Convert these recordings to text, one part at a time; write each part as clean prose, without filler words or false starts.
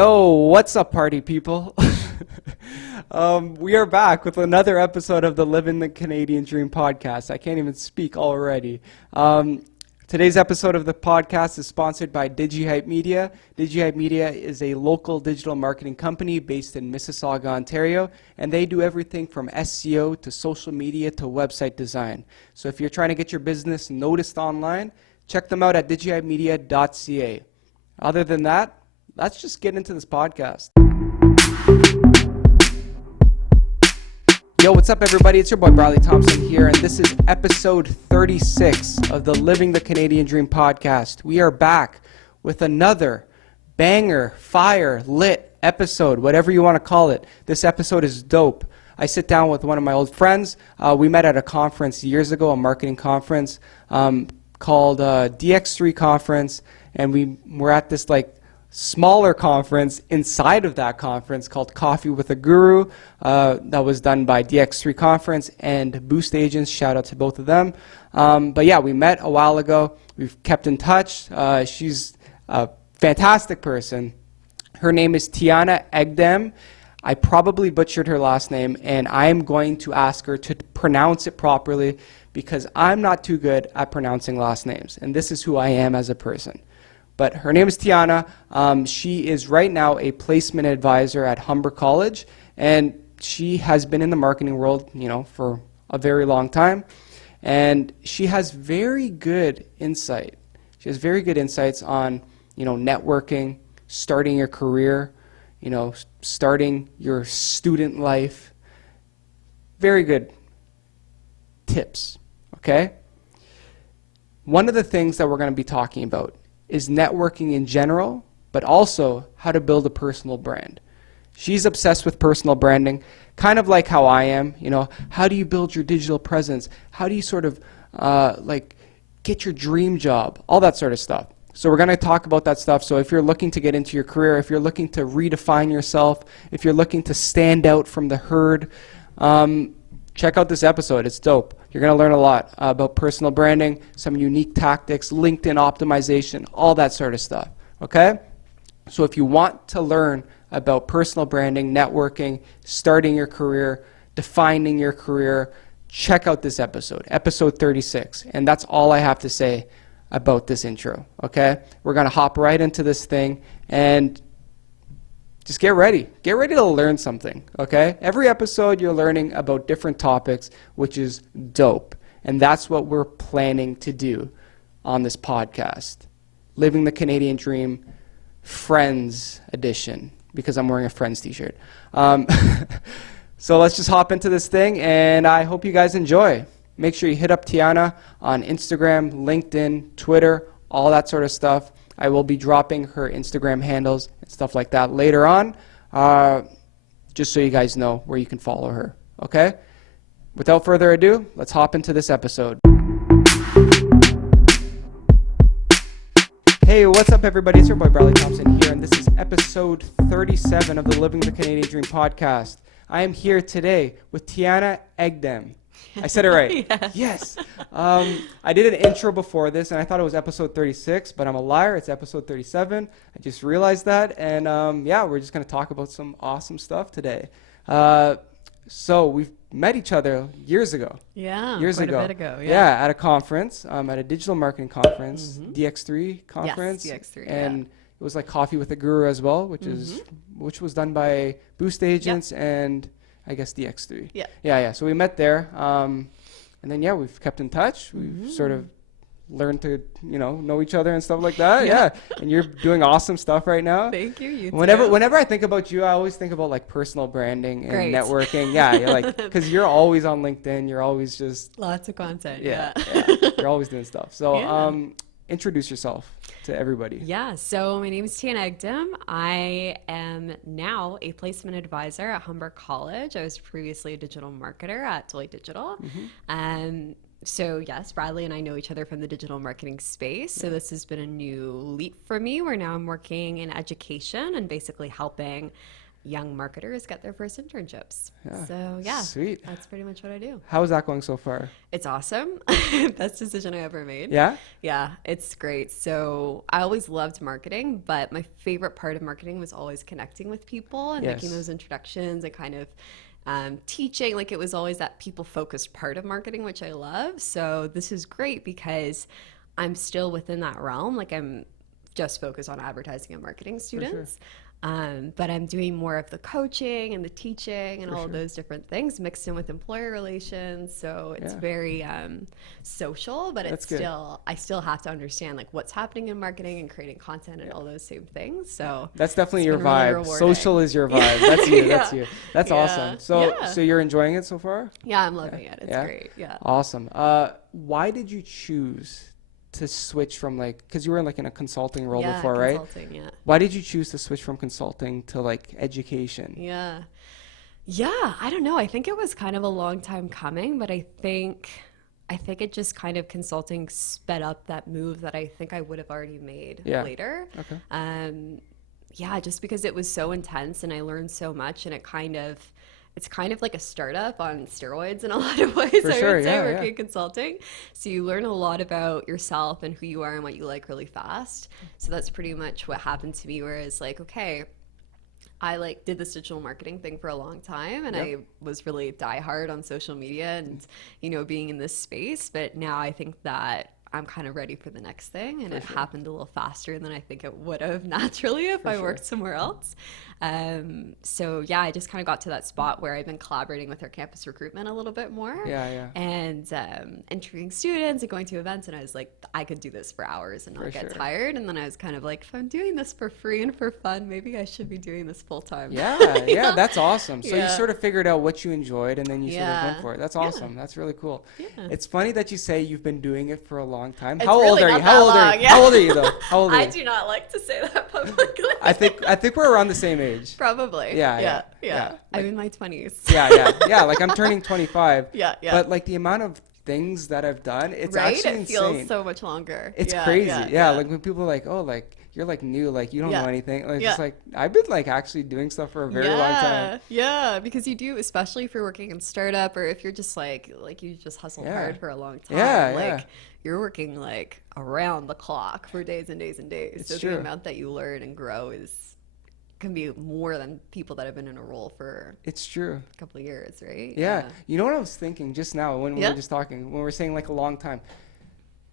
Yo, what's up, party people? We are back with another episode of the Living the Canadian Dream podcast. I can't even speak already. Today's episode of the podcast is sponsored by DigiHype Media. DigiHype Media is a local digital marketing company based in Mississauga, Ontario, and they do everything from SEO to social media to website design. So if you're trying to get your business noticed online, check them out at digihypemedia.ca. Other than that, let's just get into this podcast. Yo, what's up, everybody? It's your boy Bradley Thompson here, and this is episode 36 of the Living the Canadian Dream podcast. We are back with another banger, fire, lit episode, whatever you want to call it. This episode is dope. I sit down with one of my old friends. We met at a conference years ago, a marketing conference called DX3 Conference, and we were at this smaller conference inside of that conference called Coffee with a Guru that was done by DX3 Conference and Boost Agents. Shout out to both of them. But yeah, we met a while ago. We've kept in touch. She's a fantastic person. Her name is Tiana Eghdam. I probably butchered her last name, and I'm going to ask her to pronounce it properly because I'm not too good at pronouncing last names, and this is who I am as a person. But her name is Tiana. She is right now a placement advisor at Humber College, and she has been in the marketing world, for a very long time. And she has very good insight. She has very good insights on, networking, starting your career, starting your student life. Very good tips, okay? One of the things that we're going to be talking about is networking in general, but also how to build a personal brand. She's obsessed with personal branding, kind of like how I am. How do you build your digital presence? How do you sort of get your dream job? All that sort of stuff. So we're going to talk about that stuff. So if you're looking to get into your career, if you're looking to redefine yourself, if you're looking to stand out from the herd, check out this episode. It's dope. You're going to learn a lot about personal branding, some unique tactics, LinkedIn optimization, all that sort of stuff, okay? So if you want to learn about personal branding, networking, starting your career, defining your career, check out this episode, episode 36. And that's all I have to say about this intro, okay? We're going to hop right into this thing and just get ready. Get ready to learn something, okay? Every episode you're learning about different topics, which is dope. And that's what we're planning to do on this podcast. Living the Canadian Dream Friends Edition, because I'm wearing a Friends t-shirt. So let's just hop into this thing, and I hope you guys enjoy. Make sure you hit up Tiana on Instagram, LinkedIn, Twitter, all that sort of stuff. I will be dropping her Instagram handles and stuff like that later on, just so you guys know where you can follow her, okay? Without further ado, let's hop into this episode. Hey, what's up, everybody? It's your boy Bradley Thompson here, and this is episode 37 of the Living the Canadian Dream podcast. I am here today with Tiana Eghdam. I said it right. Yes. I did an intro before this, and I thought it was episode 36, but I'm a liar. It's episode 37. I just realized that, and we're just going to talk about some awesome stuff today. So we've met each other years ago. Yeah, years quite ago. a bit ago. Yeah, at a conference, at a digital marketing conference, DX3 conference. Yes, DX3. And it was like Coffee with a Guru as well, which was done by Boost Agents and I guess DX3. Yeah. So we met there, and then we've kept in touch. We've sort of learned to know each other and stuff like that. Yeah. And you're doing awesome stuff right now. Thank you. You too. Whenever I think about you, I always think about personal branding and networking. Yeah, you're because you're always on LinkedIn. You're always just lots of content. Yeah. You're always doing stuff. So introduce yourself to everybody. Yeah, so my name is Tiana Eghdam. I am now a placement advisor at Humber College. I was previously a digital marketer at Deloitte Digital. So yes, Bradley and I know each other from the digital marketing space. So this has been a new leap for me where now I'm working in education and basically helping young marketers get their first internships. Yeah. So yeah, Sweet. that's pretty much what I do. How is that going so far? It's awesome. Best decision I ever made. Yeah? Yeah, it's great. So I always loved marketing, but my favorite part of marketing was always connecting with people and making Yes. those introductions and kind of teaching. Like, it was always that people focused part of marketing, which I love. So this is great because I'm still within that realm. Like, I'm just focused on advertising and marketing students. But I'm doing more of the coaching and the teaching and all of those different things mixed in with employer relations. So it's very social, but it's still, I still have to understand like what's happening in marketing and creating content and all those same things. So That's definitely your been really vibe. rewarding. Social is your vibe. That's you. That's you. That's Yeah. awesome. So Yeah. so you're enjoying it so far? yeah, I'm loving it. It's Yeah? great. Yeah. Awesome. Why did you choose to switch from like, because you were in like in a consulting role Yeah, before, right? consulting, yeah. Why did you choose to switch from consulting to like education? Yeah. Yeah, I don't know. I think it was kind of a long time coming, but I think it just kind of consulting sped up that move that I think I would have already made later. Okay. Yeah, just because it was so intense and I learned so much and it's kind of like a startup on steroids in a lot of ways. For I sure, would say yeah, working yeah. in consulting. So you learn a lot about yourself and who you are and what you like really fast. So that's pretty much what happened to me, whereas like, okay, I like did this digital marketing thing for a long time and I was really diehard on social media and, being in this space. But now I think that I'm kind of ready for the next thing, and it happened a little faster than I think it would have naturally if I worked somewhere else. So yeah, I just kind of got to that spot where I've been collaborating with our campus recruitment a little bit more, and interviewing students and going to events, and I was like, I could do this for hours and not get tired. And then I was kind of like, if I'm doing this for free and for fun, maybe I should be doing this full time. Yeah, that's awesome. So you sort of figured out what you enjoyed and then you sort of went for it. That's awesome. That's really cool. It's funny that you say you've been doing it for a long time. It's How really old are not you? that How old are long, you? How old are you though? How old are you? I do not like to say that publicly. I think we're around the same age. Probably. Yeah. I'm in my 20s. Yeah. Like I'm turning 25. Yeah. But like the amount of things that I've done, it's actually It insane. feels so much longer. It's crazy. Yeah. Like when people are like, oh, like you're like new, like you don't know anything. Like it's like I've been like actually doing stuff for a very long time. Yeah, because you do, especially if you're working in startup or if you're just like you just hustled hard for a long time. Like you're working like around the clock for days and days and days. It's so true. the amount that you learn and grow can be more than people that have been in a role for It's true. a couple of years, right? Yeah. You know what I was thinking just now when we were just talking, when we were saying like a long time.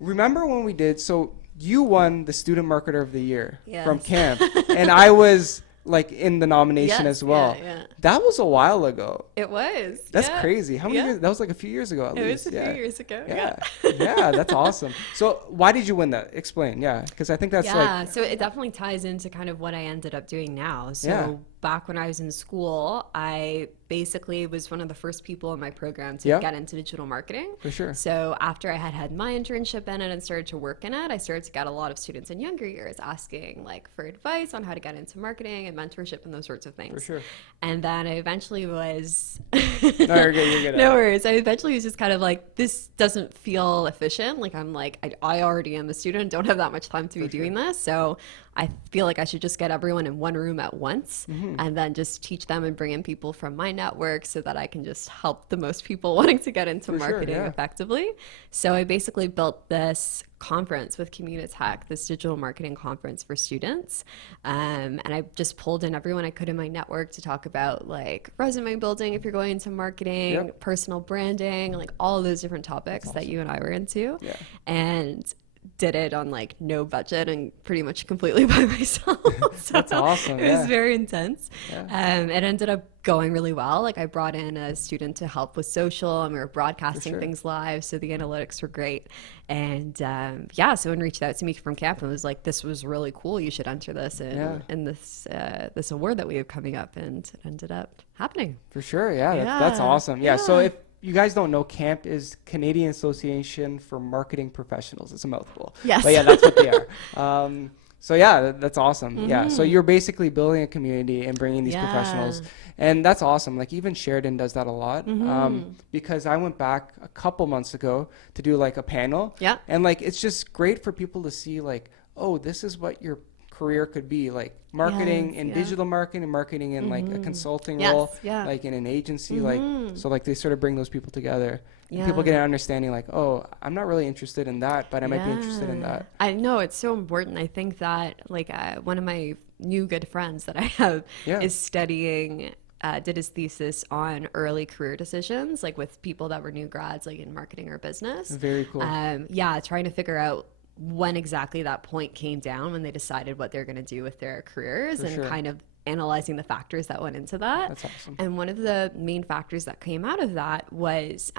Remember when we did, so you won the Student Marketer of the Year from camp, and I was like in the nomination as well. That was a while ago. It was. That's crazy. How many years? That was like a few years ago at least. It was a few years ago. Yeah, that's awesome. So why did you win that? Explain. Yeah, because I think that's like. So it definitely ties into kind of what I ended up doing now. So back when I was in school, I basically was one of the first people in my program to get into digital marketing. For sure. So after I had my internship in it and started to work in it, I started to get a lot of students in younger years asking like for advice on how to get into marketing and mentorship and those sorts of things. For sure. And then I eventually was No, you're good. No worries. I eventually was just kind of like, this doesn't feel efficient. Like I'm like, I already am a student, don't have that much time to be doing this. So I feel like I should just get everyone in one room at once and then just teach them and bring in people from my network so that I can just help the most people wanting to get into marketing effectively. So I basically built this conference with Communitech, this digital marketing conference for students. And I just pulled in everyone I could in my network to talk about like resume building if you're going into marketing, personal branding, like all of those different topics that you and I were into. And did it on like no budget and pretty much completely by myself. So that's awesome. It was very intense. It ended up going really well. Like I brought in a student to help with social and we were broadcasting things live. So the analytics were great. And someone reached out to me from camp and was like, this was really cool. You should enter this in this award that we have coming up. And it ended up happening. For sure. That's awesome. So if you guys don't know, CAMP is Canadian Association for Marketing Professionals. It's a mouthful. Yes. But that's what they are. That's awesome. So you're basically building a community and bringing these professionals. And that's awesome. Like even Sheridan does that a lot. Because I went back a couple months ago to do like a panel. And like it's just great for people to see like, oh, this is what your career could be, like marketing Yes, in yeah. digital marketing, marketing in like a consulting Yes, role, yeah. like in an agency, like so like they sort of bring those people together. And people Yeah. get an understanding like, oh, I'm not really interested in that, but I might be interested in that. I know it's so important. I think that like one of my new good friends that I have Yeah. is studying, did his thesis on early career decisions, like with people that were new grads, like in marketing or business. Very cool. Yeah, trying to figure out when exactly that point came down when they decided what they're going to do with their careers, For and sure. kind of analyzing the factors that went into that. That's awesome. And one of the main factors that came out of that was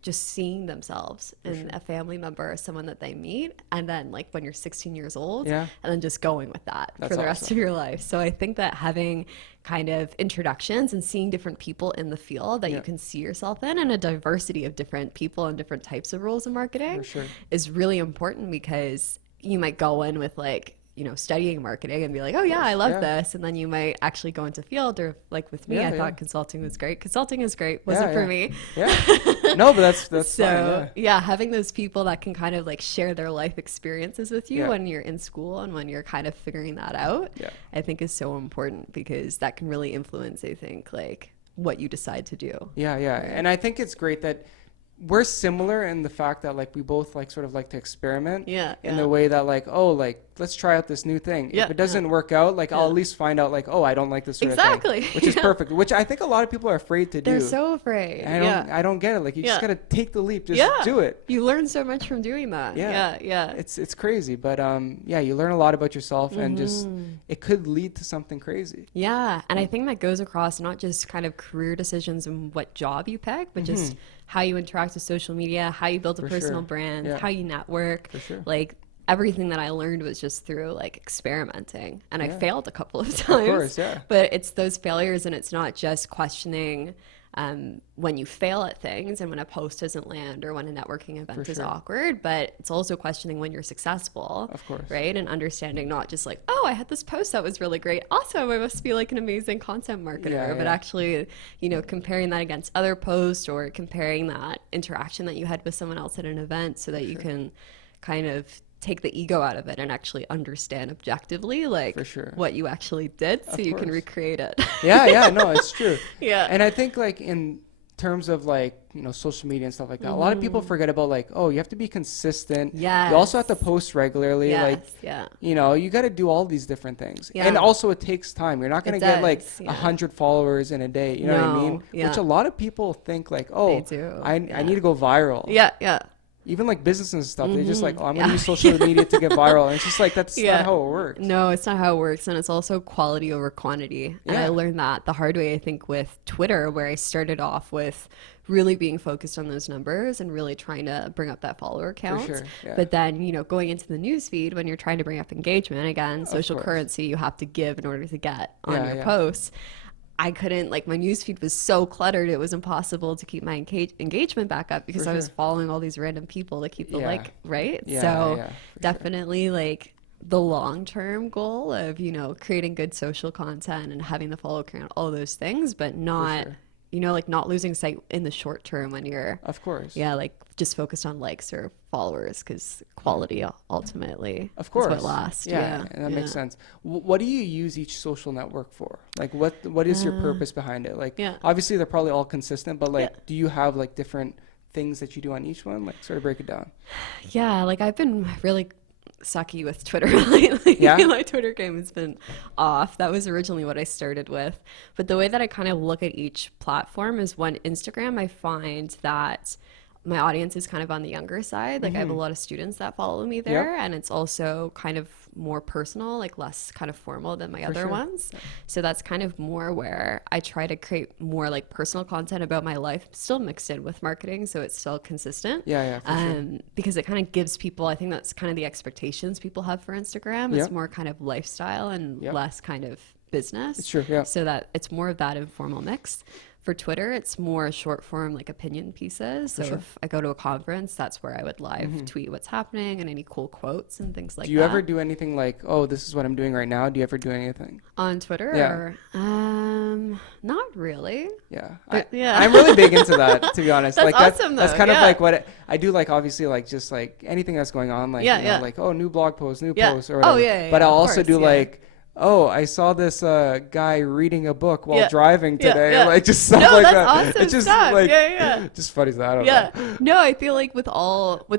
just seeing themselves in a family member or someone that they meet. And then, like, when you're 16 years old, Yeah. and then just going with that That's for the rest awesome. of your life. So I think that having kind of introductions and seeing different people in the field that Yeah. you can see yourself in, and a diversity of different people and different types of roles in marketing For sure. is really important, because you might go in with like, you know, studying marketing and be like, oh yeah, I love Yeah. this. And then you might actually go into field, or like with me, Yeah, I yeah. thought consulting was great. Consulting is great. Wasn't for me. Yeah. No, but that's So fine. yeah, having those people that can kind of like share their life experiences with you Yeah. when you're in school and when you're kind of figuring that out, Yeah. I think is so important, because that can really influence, I think, like what you decide to do. Yeah, yeah. And I think it's great that we're similar in the fact that like we both like sort of like to experiment Yeah, in yeah. the way that like, oh, like let's try out this new thing. Yeah, If it doesn't yeah. work out, like I'll Yeah. at least find out like, oh, I don't like this sort of Exactly. thing, which is Yeah. perfect, which I think a lot of people are afraid to They're do. so afraid. And Yeah. I don't get it. Like you just Yeah. got to take the leap, just Yeah. do it. You learn so much from doing that. Yeah. Yeah, yeah. It's crazy, but yeah, you learn a lot about yourself and just Mm-hmm. it could lead to something crazy. Yeah, and I think that goes across not just kind of career decisions and what job you pick, but just how you interact with social media, how you build a For personal sure. brand, Yeah. how you network. For sure. Like everything that I learned was just through like experimenting, and I Yeah. failed a couple of times. course, yeah. But it's those failures, and it's not just questioning when you fail at things and when a post doesn't land or when a networking event is sure. awkward, but it's also questioning when you're successful. Of course. Right? And understanding not just like, oh, I had this post that was really great. Awesome. I must be like an amazing content marketer. Yeah, But yeah. actually, you know, comparing that against other posts, or comparing that interaction that you had with someone else at an event, so that you can kind of take the ego out of it and actually understand objectively like For sure. what you actually did, so Of you can course. recreate it. Yeah, no, it's true. Yeah. And I think like in terms of like, you know, social media and stuff like that, a lot of people forget about like, oh, you have to be consistent. You also have to post regularly. Yes, Like, yeah. you know, you got to do all these different things. Yeah. And also it takes time. You're not going to It get like does, 100 followers in a day. You know what I No, mean? yeah. Which a lot of people think like, oh, They do, I yeah. need to go viral. Yeah, yeah. Even like businesses and stuff, they just like, oh, I'm going to Yeah. use social media to get viral. And it's just like, that's Yeah. not how it works. No, it's not how it works. And it's also quality over quantity. And Yeah. I learned that the hard way, I think, with Twitter, where I started off with really being focused on those numbers and really trying to bring up that follower count. sure, yeah. But then, you know, going into the news feed, when you're trying to bring up engagement, again, social course. currency you have to give in order to get on Yeah, your yeah. posts. I couldn't, like, my newsfeed was so cluttered, it was impossible to keep my engagement back up, because For I was sure. following all these random people to keep the Yeah. like, right? Yeah, So yeah, for sure. definitely like the long-term goal of, you know, creating good social content and having the follow count, all those things, but not, sure. you know, like not losing sight in the short term when you're, Of course. yeah, like just focused on likes or followers, because quality ultimately Of course. is what lasts. Yeah, and that makes sense. What do you use each social network for? Like, what is your purpose behind it? Like, yeah. obviously they're probably all consistent, but like, Yeah. do you have like different things that you do on each one? Like, sort of break it down. Yeah, like I've been really sucky with Twitter lately. Yeah? My Twitter game has been off. That was originally what I started with. But the way that I kind of look at each platform is, one, Instagram, I find that my audience is kind of on the younger side. Like I have a lot of students that follow me there, and it's also kind of more personal, like less kind of formal than my other sure. ones. So that's kind of more where I try to create more like personal content about my life, still mixed in with marketing, so it's still consistent. Yeah, for sure. Because it kind of gives people, I think that's kind of the expectations people have for Instagram. Yeah. It's more kind of lifestyle and Yeah. less kind of business. It's true, yeah. So that it's more of that informal mix. For Twitter, it's more short form, like opinion pieces. So if I go to a conference, that's where I would live tweet what's happening and any cool quotes and things like that. Do you ever do anything like, oh, this is what I'm doing right now? Do you ever do anything? On Twitter? Yeah. Or, Not really. Yeah. Yeah. I'm really big into that, to be honest. That's like awesome, that's though. kind of Yeah. like what I do, like obviously like just like anything that's going on, like, Yeah, you know, yeah. like, oh, new blog post, new Yeah. post or Oh, whatever. yeah, yeah, But yeah, I'll of also course, do yeah. like, oh, I saw this guy reading a book while Yeah. driving Yeah, today. yeah. Like just stuff No, like that's that. awesome It's just stuff. like Yeah, yeah. just funny stuff. I don't Yeah. know. No, I feel like with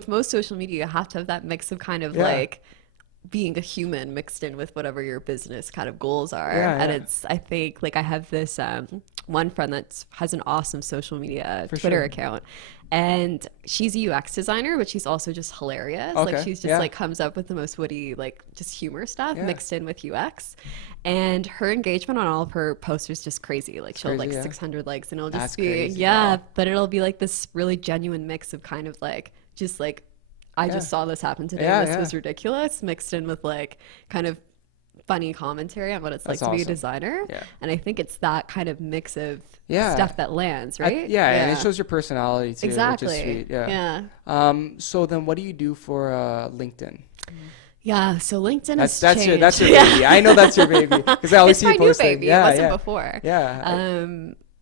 most social media, you have to have that mix of kind of Yeah. like being a human mixed in with whatever your business kind of goals are. Yeah, And yeah. I think like I have this one friend that has an awesome social media For Twitter sure. account. And she's a UX designer, but she's also just hilarious. Like Okay, she's just yeah. like comes up with the most witty, like just humor stuff Yeah. mixed in with UX. And her engagement on all of her posts is just crazy. Like she'll have crazy, like yeah. 600 likes and it'll That's just be, crazy, yeah, wow. but it'll be like this really genuine mix of kind of like, just like, I Yeah. just saw this happen today. Yeah, This yeah. was ridiculous, mixed in with like kind of funny commentary on what it's like That's to be a awesome. designer. Yeah. And I think it's that kind of mix of Yeah. stuff that lands, right? Yeah, and it shows your personality too, exactly. which is sweet. Yeah. Yeah. So then what do you do for LinkedIn? Yeah, so LinkedIn That's has your changed. baby. I know that's your baby because I always It's see my you new posting. baby. Yeah, It wasn't yeah. before. Yeah.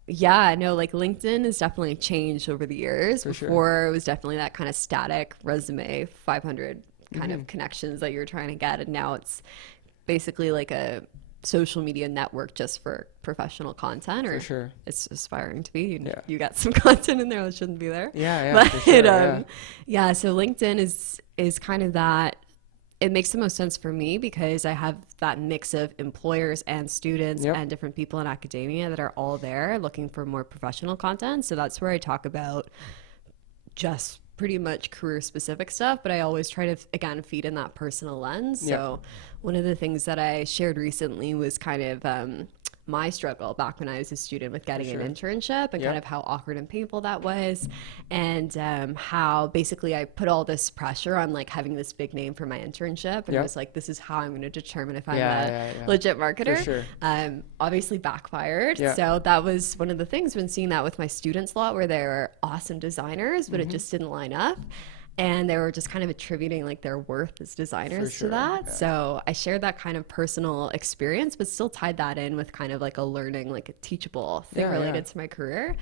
Yeah, no, like LinkedIn has definitely changed over the years. For sure. Before it was definitely that kind of static resume, 500 kind Mm-hmm. of connections that you're trying to get, and now it's basically like a social media network just for professional content, or For sure. it's aspiring to be. Yeah. You got some content in there that shouldn't be there. Yeah, yeah, But for sure, yeah. yeah, so LinkedIn is kind of that. It makes the most sense for me because I have that mix of employers and students Yep. and different people in academia that are all there looking for more professional content. So that's where I talk about just pretty much career specific stuff, but I always try to, again, feed in that personal lens. Yep. So one of the things that I shared recently was kind of my struggle back when I was a student with getting an internship and Yep. kind of how awkward and painful that was, and how basically I put all this pressure on like having this big name for my internship, and Yep. it was like, this is how I'm going to determine if I'm Yeah, a yeah. legit marketer. For sure. Obviously backfired. Yeah. So that was one of the things, when seeing that with my students a lot, where they were awesome designers, but Mm-hmm. it just didn't line up. And they were just kind of attributing like their worth as designers sure, to that. yeah. So I shared that kind of personal experience, but still tied that in with kind of like a learning, like a teachable thing Yeah, related yeah. to my career.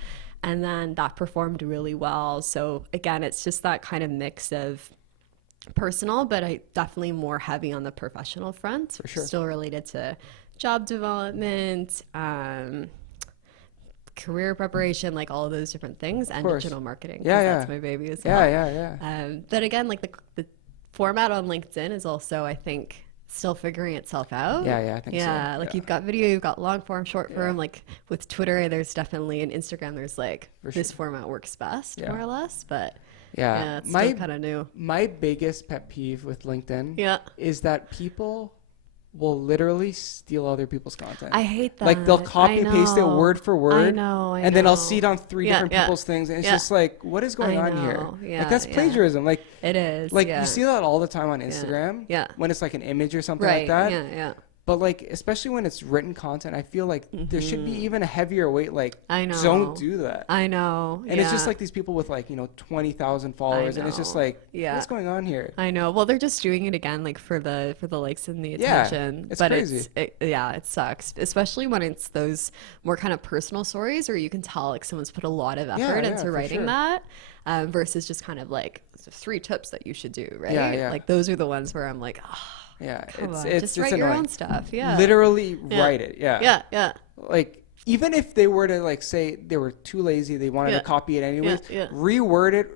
And then that performed really well. So again, it's just that kind of mix of personal, but I definitely more heavy on the professional front, sure. still related to job development, career preparation, like all of those different things, and course. digital marketing. 'Cause Yeah, yeah. that's my baby as Yeah, well. yeah. But again, like the format on LinkedIn is also, I think, still figuring itself out. Yeah, yeah, I think so. Yeah, like Yeah. you've got video, you've got long form, short form. Like with Twitter, there's definitely, and Instagram, there's like this format works best, Yeah. more or less. But Yeah. yeah, it's still kind of new. My biggest pet peeve with LinkedIn Yeah. is that people will literally steal other people's content. I hate that. Like they'll copy I and paste it know. word for word. I know. And then I'll see it on three Yeah, different yeah. people's things, and it's Yeah. just like, what is going I on here? know. Yeah, Like that's yeah. plagiarism. Like It is. like yeah. you see that all the time on Instagram. Yeah. When it's like an image or something right. like that. Yeah, yeah. But like, especially when it's written content, I feel like there should be even a heavier weight. Like, Mm-hmm. I know. don't do that. I know. And it's just yeah. like these people with like 20,000 followers, and it's just know. like, Yeah. what's going on here? I know. Well, they're just doing it again, like for the likes and the Yeah, attention. it's but crazy. it sucks, especially when it's those more kind of personal stories where you can tell like someone's put a lot of effort yeah, into for writing sure. that, versus just kind of like 3 tips that you should do, right? Yeah, yeah. Like those are the ones where I'm like, oh, Yeah, come on, it's just write your annoying. own stuff. Yeah. Literally Yeah. write it. Yeah. Yeah. Yeah. Like even if they were to like say they were too lazy, they wanted Yeah. to copy it anyways, Yeah, yeah. reword it,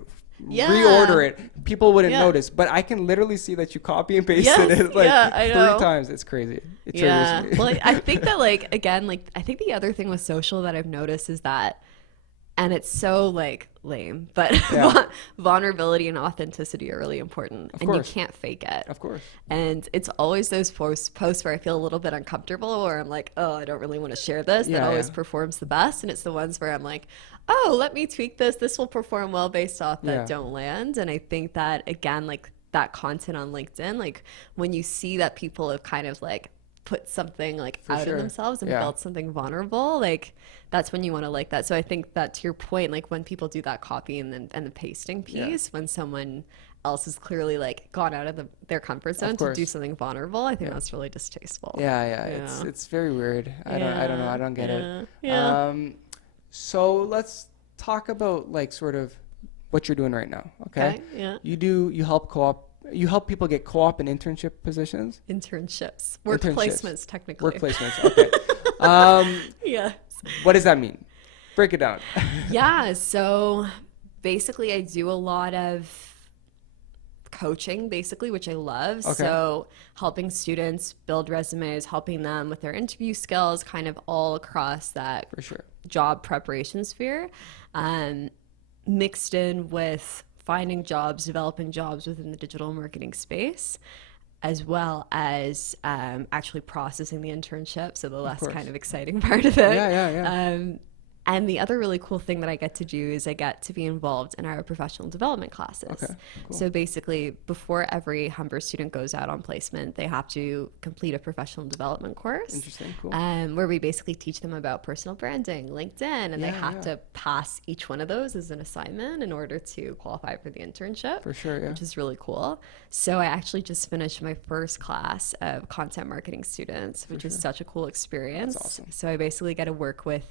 Yeah. reorder it, people wouldn't Yeah. notice. But I can literally see that you copy and pasted Yes, it like yeah, I know. 3 times. It's crazy. It Yeah. triggers me. Well, I think that like, again, like I think the other thing with social that I've noticed is that, and it's so like lame, but Yeah. vulnerability and authenticity are really important, and course. you can't fake it. Of course. And it's always those posts where I feel a little bit uncomfortable, where I'm like, oh, I don't really want to share this. Yeah, that always yeah. performs the best, and it's the ones where I'm like, oh, let me tweak this. This will perform well based off that Yeah. don't land. And I think that again, like that content on LinkedIn, like when you see that people have kind of like put something like For out sure. of themselves and Yeah. build something vulnerable, like that's when you want to like that. So I think that to your point, like when people do that copy and the pasting Yeah. piece, when someone else has clearly like gone out of their comfort zone to do course. something vulnerable, I think Yeah. that's really distasteful. Yeah, yeah, Yeah. it's very weird. I don't know. I don't get it. Yeah. Yeah. So let's talk about like sort of what you're doing right now. Okay. Okay. Yeah. You help people get co-op and internship positions. Internships, work Internships. placements, technically. Work placements. Okay. Um, Yeah. what does that mean? Break it down. Yeah. So basically, I do a lot of coaching, basically, which I love. Okay. So helping students build resumes, helping them with their interview skills, kind of all across that For sure. job preparation sphere, mixed in with finding jobs, developing jobs within the digital marketing space, as well as actually processing the internship. So the less course. kind of exciting part of it. Yeah. And the other really cool thing that I get to do is I get to be involved in our professional development classes. Okay, cool. So basically, before every Humber student goes out on placement, they have to complete a professional development course. Interesting. Cool. Where we basically teach them about personal branding, LinkedIn, and they have Yeah. to pass each one of those as an assignment in order to qualify for the internship. For sure. Yeah. Which is really cool. So I actually just finished my first class of content marketing students, which is such a cool experience. That's awesome. So I basically get to work with,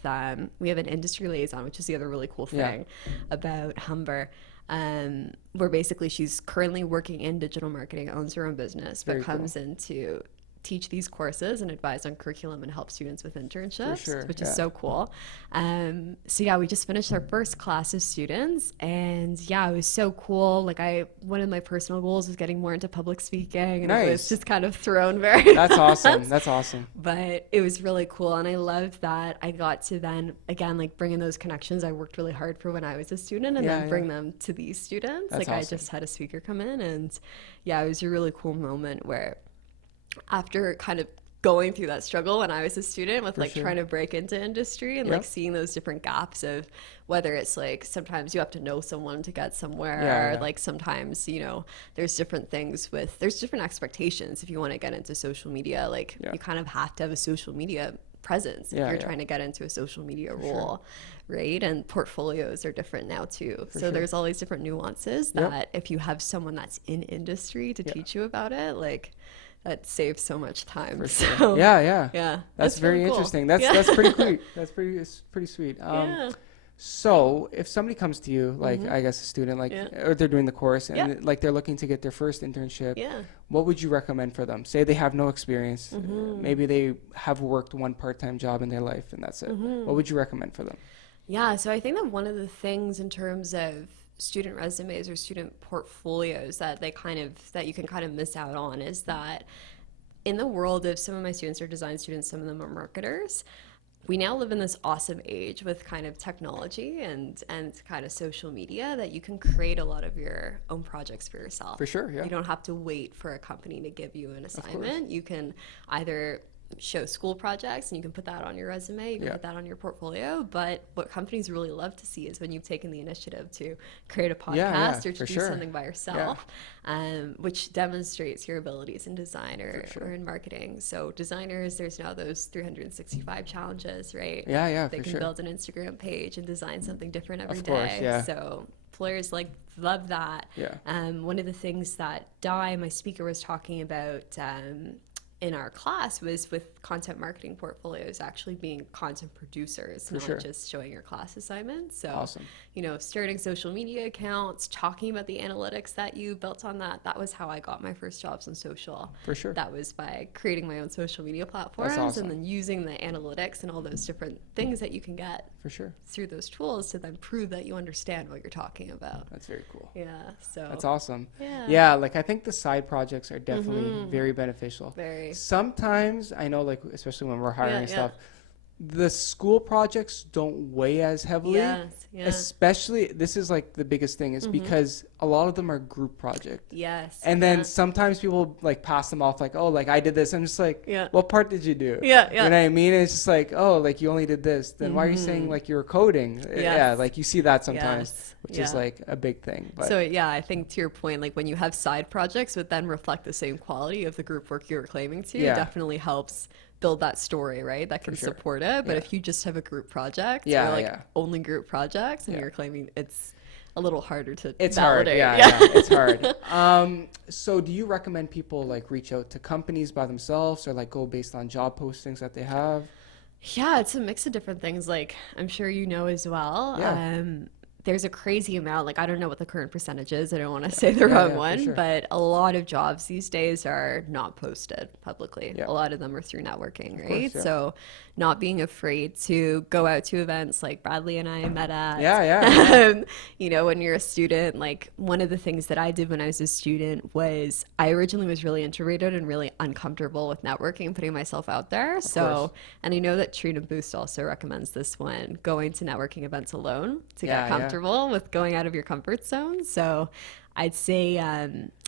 we have an industry liaison, which is the other really cool thing about Humber. Where basically she's currently working in digital marketing, owns her own business, but Very cool. comes in to teach these courses and advise on curriculum and help students with internships, sure, which yeah. is so cool. So yeah, we just finished our first class of students, and yeah, it was so cool. Like one of my personal goals was getting more into public speaking, and it was Nice. just kind of thrown very That's awesome. fast. That's awesome. But it was really cool, and I loved that I got to then again like bring in those connections I worked really hard for when I was a student, and then bring them to these students. That's like awesome. I just had a speaker come in, and yeah, it was a really cool moment where after kind of going through that struggle when I was a student with like sure. trying to break into industry and like seeing those different gaps of whether it's like sometimes you have to know someone to get somewhere, or like sometimes, you know, there's different things with, there's different expectations if you want to get into social media. Like you kind of have to have a social media presence if you're trying to get into a social media role, right? And portfolios are different now too. So there's all these different nuances that if you have someone that's in industry to teach you about it, like that saves so much time. For sure. So, Yeah. yeah, That's very really cool. interesting. That's pretty cool. It's pretty sweet. So if somebody comes to you, like I guess a student, like or they're doing the course and like they're looking to get their first internship, what would you recommend for them? Say they have no experience, maybe they have worked one part-time job in their life and that's it. What would you recommend for them? Yeah, so I think that one of the things in terms of student resumes or student portfolios that you can kind of miss out on is that in the world of some of my students are design students, some of them are marketers. We now live in this awesome age with kind of technology and kind of social media that you can create a lot of your own projects for yourself. For sure, yeah. You don't have to wait for a company to give you an assignment. You can either show school projects and you can put that on your resume, you can put that on your portfolio, but what companies really love to see is when you've taken the initiative to create a podcast or to do something by yourself, which demonstrates your abilities in design or in marketing. So designers, there's now those 365 challenges, right? They can build an Instagram page and design something different every day. So employers love that. One of the things that my speaker, was talking about in our class was with content marketing portfolios actually being content producers, not just showing your class assignments. So, you know, starting social media accounts, talking about the analytics that you built on that was how I got my first jobs on social. That was by creating my own social media platforms and then using the analytics and all those different things that you can get through those tools to then prove that you understand what you're talking about. That's very cool. Yeah, so that's awesome. Yeah, like I think the side projects are definitely very beneficial. Very. Sometimes I know, like especially when we're hiring and stuff, the school projects don't weigh as heavily. Yes, yeah. Especially, this is like the biggest thing is because a lot of them are group project. Yes. And then sometimes people like pass them off like, oh, like I did this. I'm just like, what part did you do? Yeah, You know what I mean? It's just like, oh, like you only did this. Then why are you saying like you were coding? Yes. Yeah, like you see that sometimes, which is Yeah. like a big thing. But So yeah, I think to your point, like when you have side projects but then reflect the same quality of the group work you were claiming to, Yeah. it definitely helps build that story, right? That can sure. support it. But Yeah. if you just have a group project, Yeah, or like yeah. only group projects, and Yeah. you're claiming, it's a little harder to it's hard. validate. Yeah, it's hard. So do you recommend people like reach out to companies by themselves or like go based on job postings that they have? Yeah, it's a mix of different things. Like I'm sure you know as well. Yeah. There's a crazy amount. Like I don't know what the current percentage is. I don't want to say the Yeah, wrong for one, sure. but a lot of jobs these days are not posted publicly. Yeah. A lot of them are through networking, course, right? yeah. So not being afraid to go out to events like Bradley and I met at. Yeah. You know, when you're a student, like one of the things that I did when I was a student was I originally was really introverted and really uncomfortable with networking and putting myself out there. course. And I know that Trina Boost also recommends this one, going to networking events alone to Yeah, get comfortable with going out of your comfort zone. So I'd say,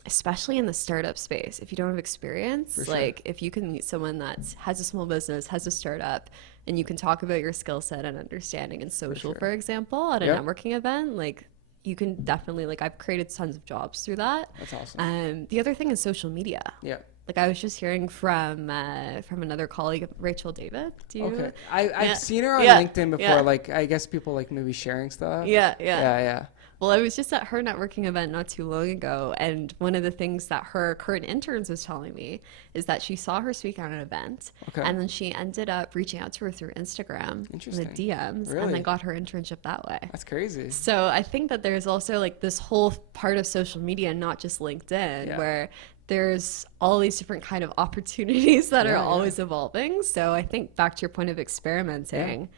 especially in the startup space, if you don't have experience, For sure. like if you can meet someone that has a small business, has a startup, and you can talk about your skill set and understanding and social, sure. for example, at a Yep. networking event, like you can definitely, like I've created tons of jobs through that. That's awesome. The other thing is social media. Yeah. Like I was just hearing from another colleague, Rachel David. Do you? Okay. I've Yeah. seen her on Yeah. LinkedIn before. Yeah. Like I guess people like maybe sharing stuff. Yeah. Yeah. Well, I was just at her networking event not too long ago, and one of the things that her current interns was telling me is that she saw her speak at an event, Okay. and then she ended up reaching out to her through Instagram in Interesting. the DMs, Really? and then got her internship that way. That's crazy. So I think that there's also like this whole part of social media, not just LinkedIn, Yeah. where there's all these different kind of opportunities that are Yeah. always evolving. So I think back to your point of experimenting,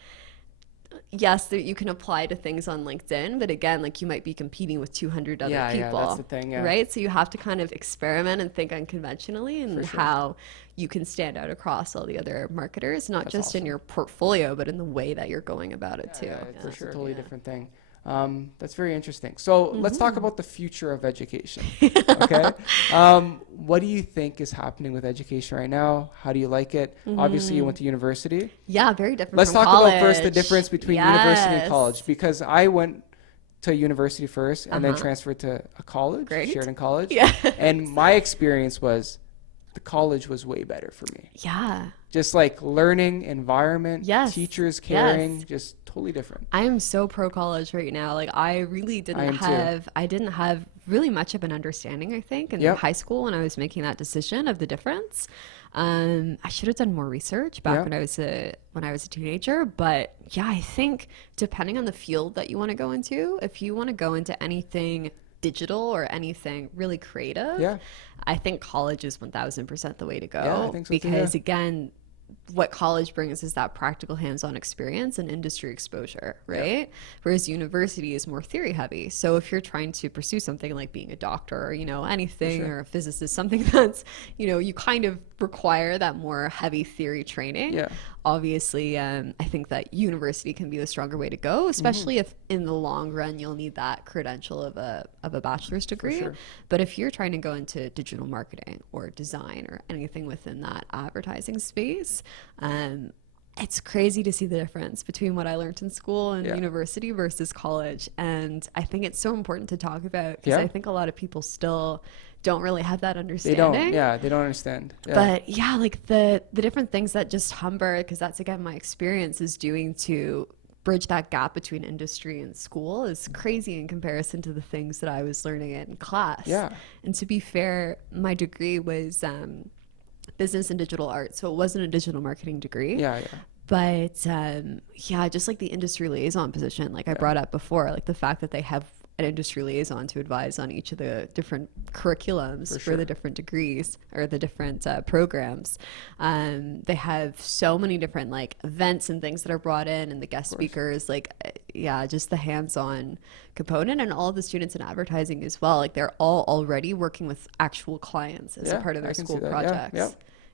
yes, that you can apply to things on LinkedIn, but again, like you might be competing with 200 other Yeah, people. that's the thing, yeah. Right? So you have to kind of experiment and think unconventionally and sure. how you can stand out across all the other marketers, not just in your portfolio, but in the way that you're going about it too. For sure. Totally different thing. That's very interesting. So let's talk about the future of education. Okay. What do you think is happening with education right now? How do you like it? Obviously, you went to university. Yeah, very different. Let's from talk about first the college. difference between university and Yes. college, because I went to university first and then transferred to a college, Great. Sheridan College. Yeah. And my experience was the college was way better for me. Yeah. Just like learning environment, Yes. teachers caring, Yes. just totally different. I am so pro college right now. Like I really I didn't have really much of an understanding, I think, in Yep. high school when I was making that decision of the difference. I should have done more research back Yeah. when I was a teenager, but yeah, I think depending on the field that you want to go into, if you want to go into anything digital or anything really creative, Yeah. I think college is 1000% the way to go. Yeah, I think so too, because yeah. again, what college brings is that practical hands-on experience and industry exposure, right? Whereas university is more theory heavy. So if you're trying to pursue something like being a doctor or, you know, anything or a physicist, something that's, you know, you kind of require that more heavy theory training. Yeah. Obviously, I think that university can be the stronger way to go, especially if in the long run you'll need that credential of a bachelor's degree. sure. But if you're trying to go into digital marketing or design or anything within that advertising space, it's crazy to see the difference between what I learned in school and university versus college. And I think it's so important to talk about because I think a lot of people still don't really have that They understanding. don't. They don't understand. Yeah. But yeah, like the different things that just Humber, because that's again my experience, is doing to bridge that gap between industry and school is crazy in comparison to the things that I was learning in class. Yeah. And to be fair, my degree was business and digital art, so it wasn't a digital marketing degree. Yeah. But yeah, just like the industry liaison position, like I brought up before, like the fact that they have an industry liaison to advise on each of the different curriculums for the different degrees or the different programs. They have so many different like events and things that are brought in and the guest speakers, like, yeah, just the hands-on component and all the students in advertising as well. Like they're all already working with actual clients as a part of I their can school see that. projects, Yeah.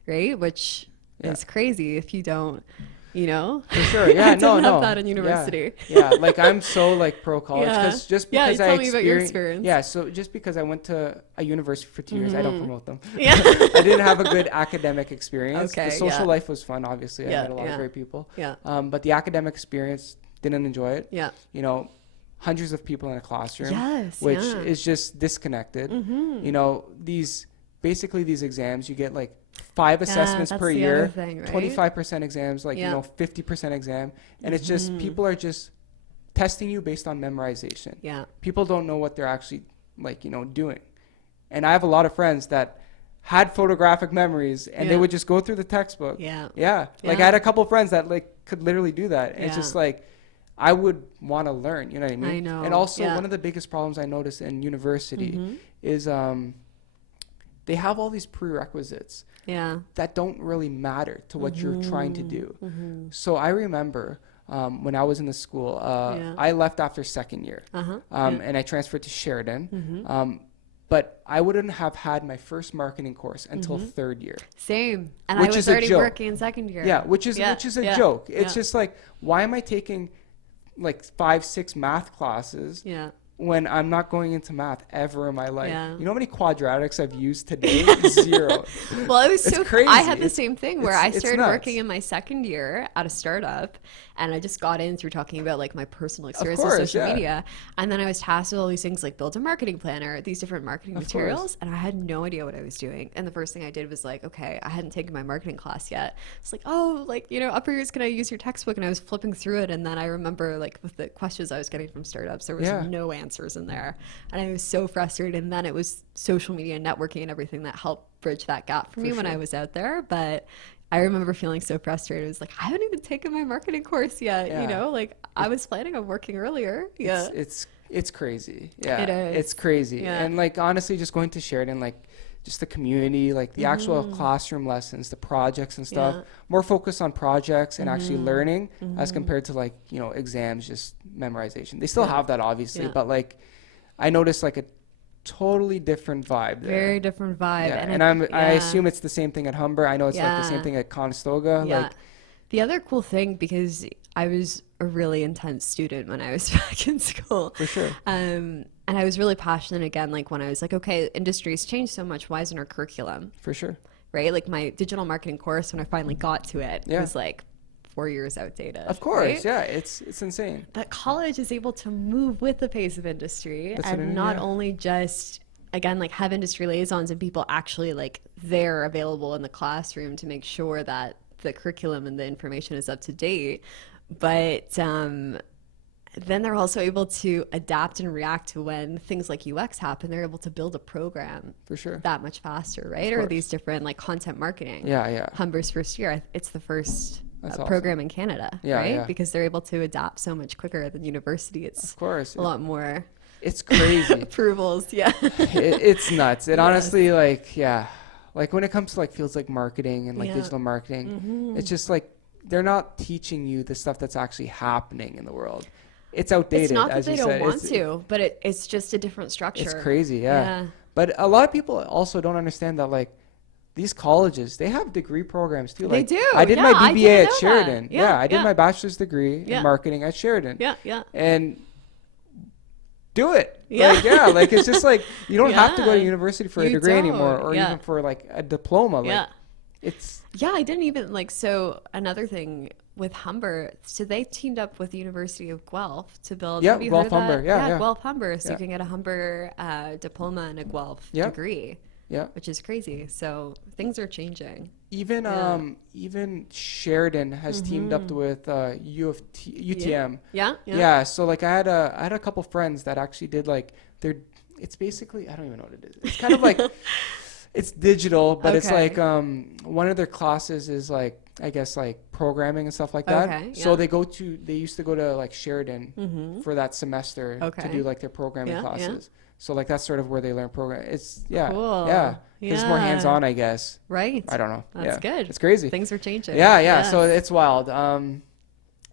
right? Which is crazy if you don't you know? For sure. Yeah, I no, didn't no. have that in university. Yeah. Like I'm so like pro college Yeah. because just Yeah, because tell me about your experience. Yeah, so just because I went to a university for 2 years, I don't promote them. Yeah. I didn't have a good academic experience. Okay, The social yeah. life was fun, obviously. I Yeah, met a lot yeah. of great people. Yeah. But the academic experience, didn't enjoy it. Yeah. You know, hundreds of people in a classroom, Yes, which yeah. is just disconnected. You know, these exams, you get like 5 assessments that's per the year, other thing, right? 25% exams, like, Yeah. you know, 50% exam. And it's just, people are just testing you based on memorization. Yeah. People don't know what they're actually like, you know, doing. And I have a lot of friends that had photographic memories and they Yeah. would just go through the textbook. Yeah. Yeah. Like Yeah. I had a couple friends that like could literally do that. And it's Yeah. just like, I would want to learn, you know what I mean? I know. And also Yeah. one of the biggest problems I noticed in university is they have all these prerequisites Yeah. that don't really matter to what you're trying to do. So I remember when I was in the school, Yeah. I left after second year Uh-huh. and I transferred to Sheridan. But I wouldn't have had my first marketing course until third year. Same. And Which I was is a already joke. working in second year. Yeah, which is a Yeah. joke. It's Yeah. just like, why am I taking like 5-6 math classes Yeah. when I'm not going into math ever in my life? Yeah. You know how many quadratics I've used today? Zero. Well, it was It's so crazy. I had the It's- same thing where it's- I it's started nuts. working in my second year at a startup, and I just got in through talking about like my personal experience course, with social yeah. media, and then I was tasked with all these things like build a marketing planner, these different marketing Of materials, course. and I had no idea what I was doing. And the first thing I did was like, okay, I hadn't taken my marketing class yet. It's like, oh, like, you know, upper years, can I use your textbook? And I was flipping through it, and then I remember like with the questions I was getting from startups, there was Yeah. no answers in there, and I was so frustrated. And then it was social media and networking and everything that helped bridge that gap for me when I was out there. But I remember feeling so frustrated. It was like, I haven't even taken my marketing course yet. Yeah. You know, like I was planning on working earlier. Yeah. It's crazy. Yeah. It is. It's crazy. Yeah. And like honestly, just going to Sheridan, like just the community, like the actual classroom lessons, the projects and stuff, Yeah. more focus on projects and actually learning as compared to like, you know, exams, just memorization. They still have that obviously, Yeah. but like I noticed like a totally different vibe there. Very different vibe. Yeah. And And it- I yeah. assume it's the same thing at Humber. I know it's like the same Yeah. thing at Conestoga. Yeah. Like The other cool thing, because I was a really intense student when I was back in school. For sure. And I was really passionate again, like when I was like, okay, industry's changed so much. Why isn't our curriculum? For sure. Right? Like my digital marketing course, when I finally got to it, Yeah. was like 4 years outdated. Of course. right? Yeah. It's insane. But college is able to move with the pace of industry That's what I and mean, not yeah. only just again like have industry liaisons and people actually like they're available in the classroom to make sure that the curriculum and the information is up to date, but then they're also able to adapt and react to when things like UX happen. They're able to build a program For sure. that much faster, right? Or these different like content marketing. Yeah. Yeah. Humber's first year, it's the first That's awesome. program in Canada, Yeah, right? yeah. Because they're able to adapt so much quicker than university. It's Of course. a lot more It's crazy. approvals. Yeah. It's nuts. It Yes. honestly, like, yeah, like when it comes to like fields like marketing and like Yeah. digital marketing, it's just like they're not teaching you the stuff that's actually happening in the world. It's outdated. It's not that as they you don't said. want to, but it's just a different structure. It's crazy, yeah. Yeah. But a lot of people also don't understand that like these colleges, they have degree programs too. They Like, do, I did yeah, my I BBA didn't at know that. Sheridan. Yeah, Yeah, I did yeah. my bachelor's degree Yeah. in marketing at Sheridan. Yeah. Yeah. And do it. Yeah. Like, yeah, like it's just like you don't have to go to Yeah. university for a You degree anymore don't, or yeah. even for like a diploma. Like Yeah. it's Yeah, I didn't even like. So another thing with Humber, so they teamed up with the University of Guelph to build. Yeah, have you Guelph heard of that? Humber. Yeah, yeah. Guelph Humber. So Yeah. you can get a Humber diploma and a Guelph Yeah. degree, yeah. which is crazy. So things are changing. Even Yeah. even Sheridan has teamed up with UTM. Yeah. Yeah. So like I had a couple friends that actually did like it's basically I don't even know what it is. It's kind of like it's digital, but it's Okay. like one of their classes is like I guess like programming and stuff like that. Okay, So yeah. they used to go to like Sheridan for that semester to Okay. do like their programming Yeah, yeah. classes. So like that's sort of where they learn program. It's yeah. Cool. Yeah. 'Cause it's more Yeah. hands on, I guess. Right. I don't know. That's Yeah. good. It's crazy. Things are changing. Yeah. So Yes. it's wild.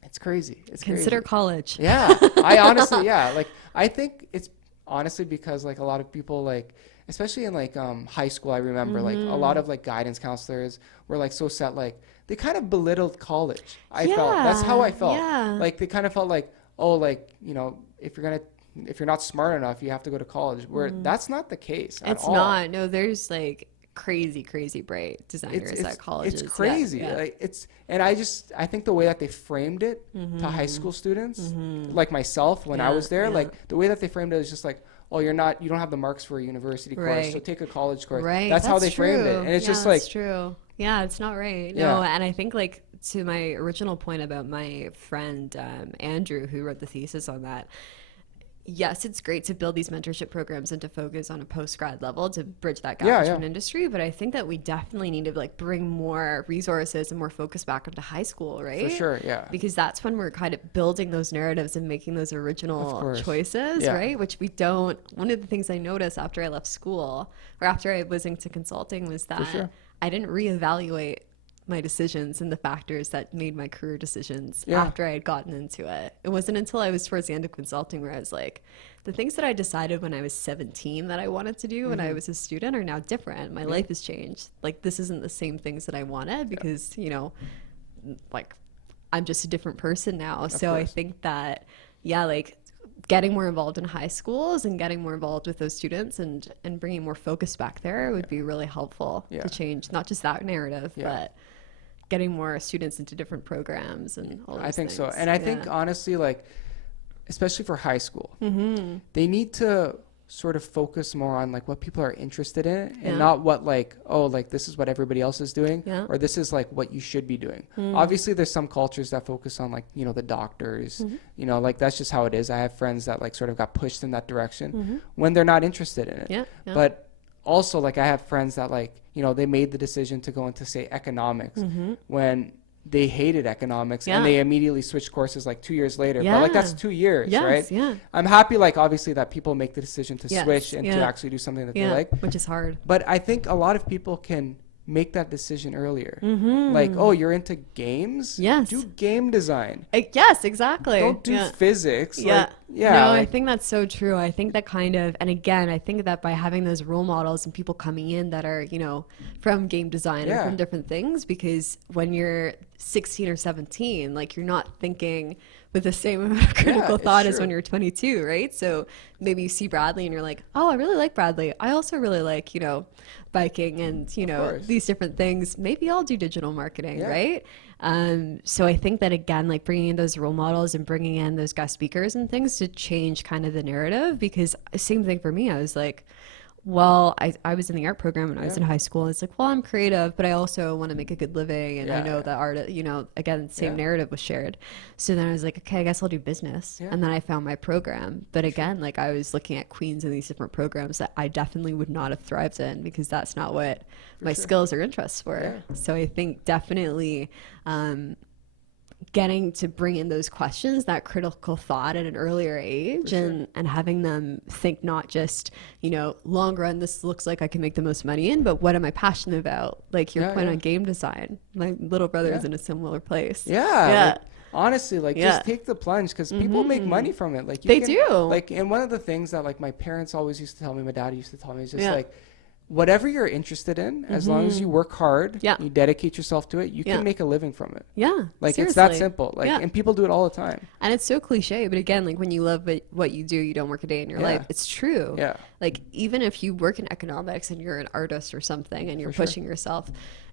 It's crazy. It's Consider crazy. college. Yeah. I honestly, yeah. Like I think it's honestly because like a lot of people like, especially in like high school, I remember like a lot of like guidance counselors were like so set, like they kind of belittled college. I felt that's how I felt. Yeah. Like they kind of felt like, oh, like, you know, if you're not smart enough, you have to go to college. Where that's not the case at It's all. not. No, there's like crazy bright designers at colleges. It's crazy. Yeah. Like and I think the way that they framed it to high school students, like myself when I was there, like the way that they framed it was just like, oh, you don't have the marks for a university course, so take a college course. Right. That's how they framed it. And it's just like, that's true. Yeah, it's not right. Yeah. No, and I think like to my original point about my friend Andrew, who wrote the thesis on that. Yes, it's great to build these mentorship programs and to focus on a post-grad level to bridge that gap between industry. But I think that we definitely need to like bring more resources and more focus back into high school, right? for sure, yeah. Because that's when we're kind of building those narratives and making those original choices, right? Which we don't. One of the things I noticed after I left school or after I was into consulting was that I didn't reevaluate my decisions and the factors that made my career decisions after I had gotten into it. It wasn't until I was towards the end of consulting where I was like, the things that I decided when I was 17 that I wanted to do when I was a student are now different. My life has changed. Like, this isn't the same things that I wanted because, you know, like, I'm just a different person now. So I think that, like, getting more involved in high schools and getting more involved with those students and bringing more focus back there would be really helpful to change not just that narrative, but getting more students into different programs and all those I think things. so. And I think honestly, like, especially for high school, they need to sort of focus more on like what people are interested in and not what like, oh, like this is what everybody else is doing or this is like what you should be doing. Obviously there's some cultures that focus on like, you know, the doctors, you know, like that's just how it is. I have friends that like sort of got pushed in that direction when they're not interested in it. But also like I have friends that like, you know, they made the decision to go into say economics when they hated economics and they immediately switched courses like 2 years later. But like that's 2 years, right? I'm happy like obviously that people make the decision to switch and to actually do something that they like. Which is hard. But I think a lot of people can make that decision earlier. Like, oh, you're into games? Do game design. Yes, exactly. Don't do physics. No, like, I think that's so true. I think that kind of, and again, I think that by having those role models and people coming in that are, you know, from game design and from different things, because when you're 16 or 17, like you're not thinking with the same amount of critical thought as when you're 22, right? So maybe you see Bradley and you're like, oh, I really like Bradley. I also really like, you know, biking and, you know, these different things. Maybe I'll do digital marketing, right? So I think that again, like bringing in those role models and bringing in those guest speakers and things to change kind of the narrative, because same thing for me. I was like, well, I was in the art program when I was in high school. It's like, well, I'm creative, but I also want to make a good living. And I know that art, you know, again, same narrative was shared. So then I was like, okay, I guess I'll do business. And then I found my program. But again, like I was looking at Queens and these different programs that I definitely would not have thrived in because that's not what my skills or interests were. So I think definitely getting to bring in those questions, that critical thought at an earlier age and having them think not just, you know, long run, this looks like I can make the most money in, but what am I passionate about? Like your point on game design. My little brother is in a similar place. Like, honestly, like just take the plunge because people make money from it. Like they do. Like, and one of the things that like my parents always used to tell me, my dad used to tell me is just like, whatever you're interested in, as long as you work hard, you dedicate yourself to it, you can make a living from it. Like seriously. It's that simple. Like, and people do it all the time. And it's so cliche, but again, like when you love what you do, you don't work a day in your life. It's true. Like even if you work in economics and you're an artist or something and you're pushing yourself,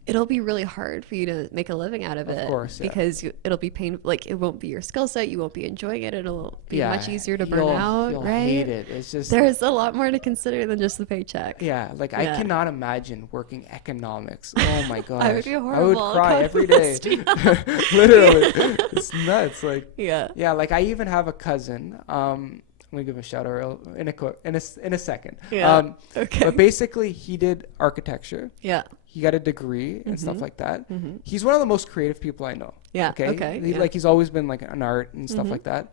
it'll be really hard for you to make a living out of it. Of course, because it'll be painful. Like it won't be your skill set. You won't be enjoying it. It'll be much easier to burn out. You'll right? hate it. It's just there's a lot more to consider than just the paycheck. Like I cannot imagine working economics. Oh my gosh, I would be horrible. I would cry every day. Literally, it's nuts. Like like I even have a cousin. I'm gonna give him a shout out in a second. But basically, he did architecture. He got a degree and stuff like that. He's one of the most creative people I know. Like he's always been like an art and stuff like that.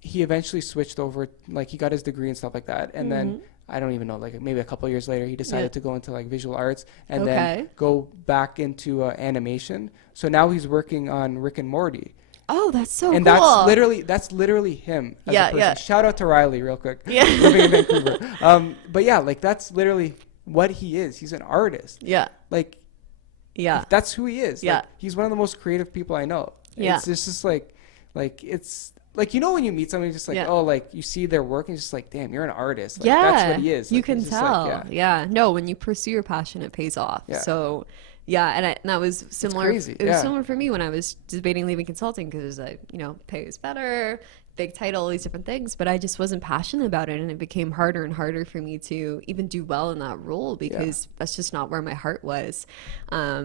He eventually switched over, like he got his degree and stuff like that. And then I don't even know, like maybe a couple of years later, he decided to go into like visual arts and then go back into animation. So now he's working on Rick and Morty. Oh, that's so And cool. that's literally him as Yeah, a person. yeah. Shout out to Riley real quick. Yeah. Living in Vancouver. But yeah, like that's literally what he is. He's an artist. Yeah. Like, Yeah. that's who he is. Yeah. Like, he's one of the most creative people I know. Yeah. It's just like it's like, you know, when you meet somebody, just like, Yeah. oh, like you see their work and it's just like, damn, you're an artist. Like, Yeah. that's what he is. You Like, can it's just like, tell. Yeah. No, when you pursue your passion, it pays off. Yeah. So, yeah. And that was similar. crazy. It was Yeah. similar for me when I was debating leaving consulting because pay is better, big title, all these different things, but I just wasn't passionate about it. And it became harder and harder for me to even do well in that role because that's just not where my heart was,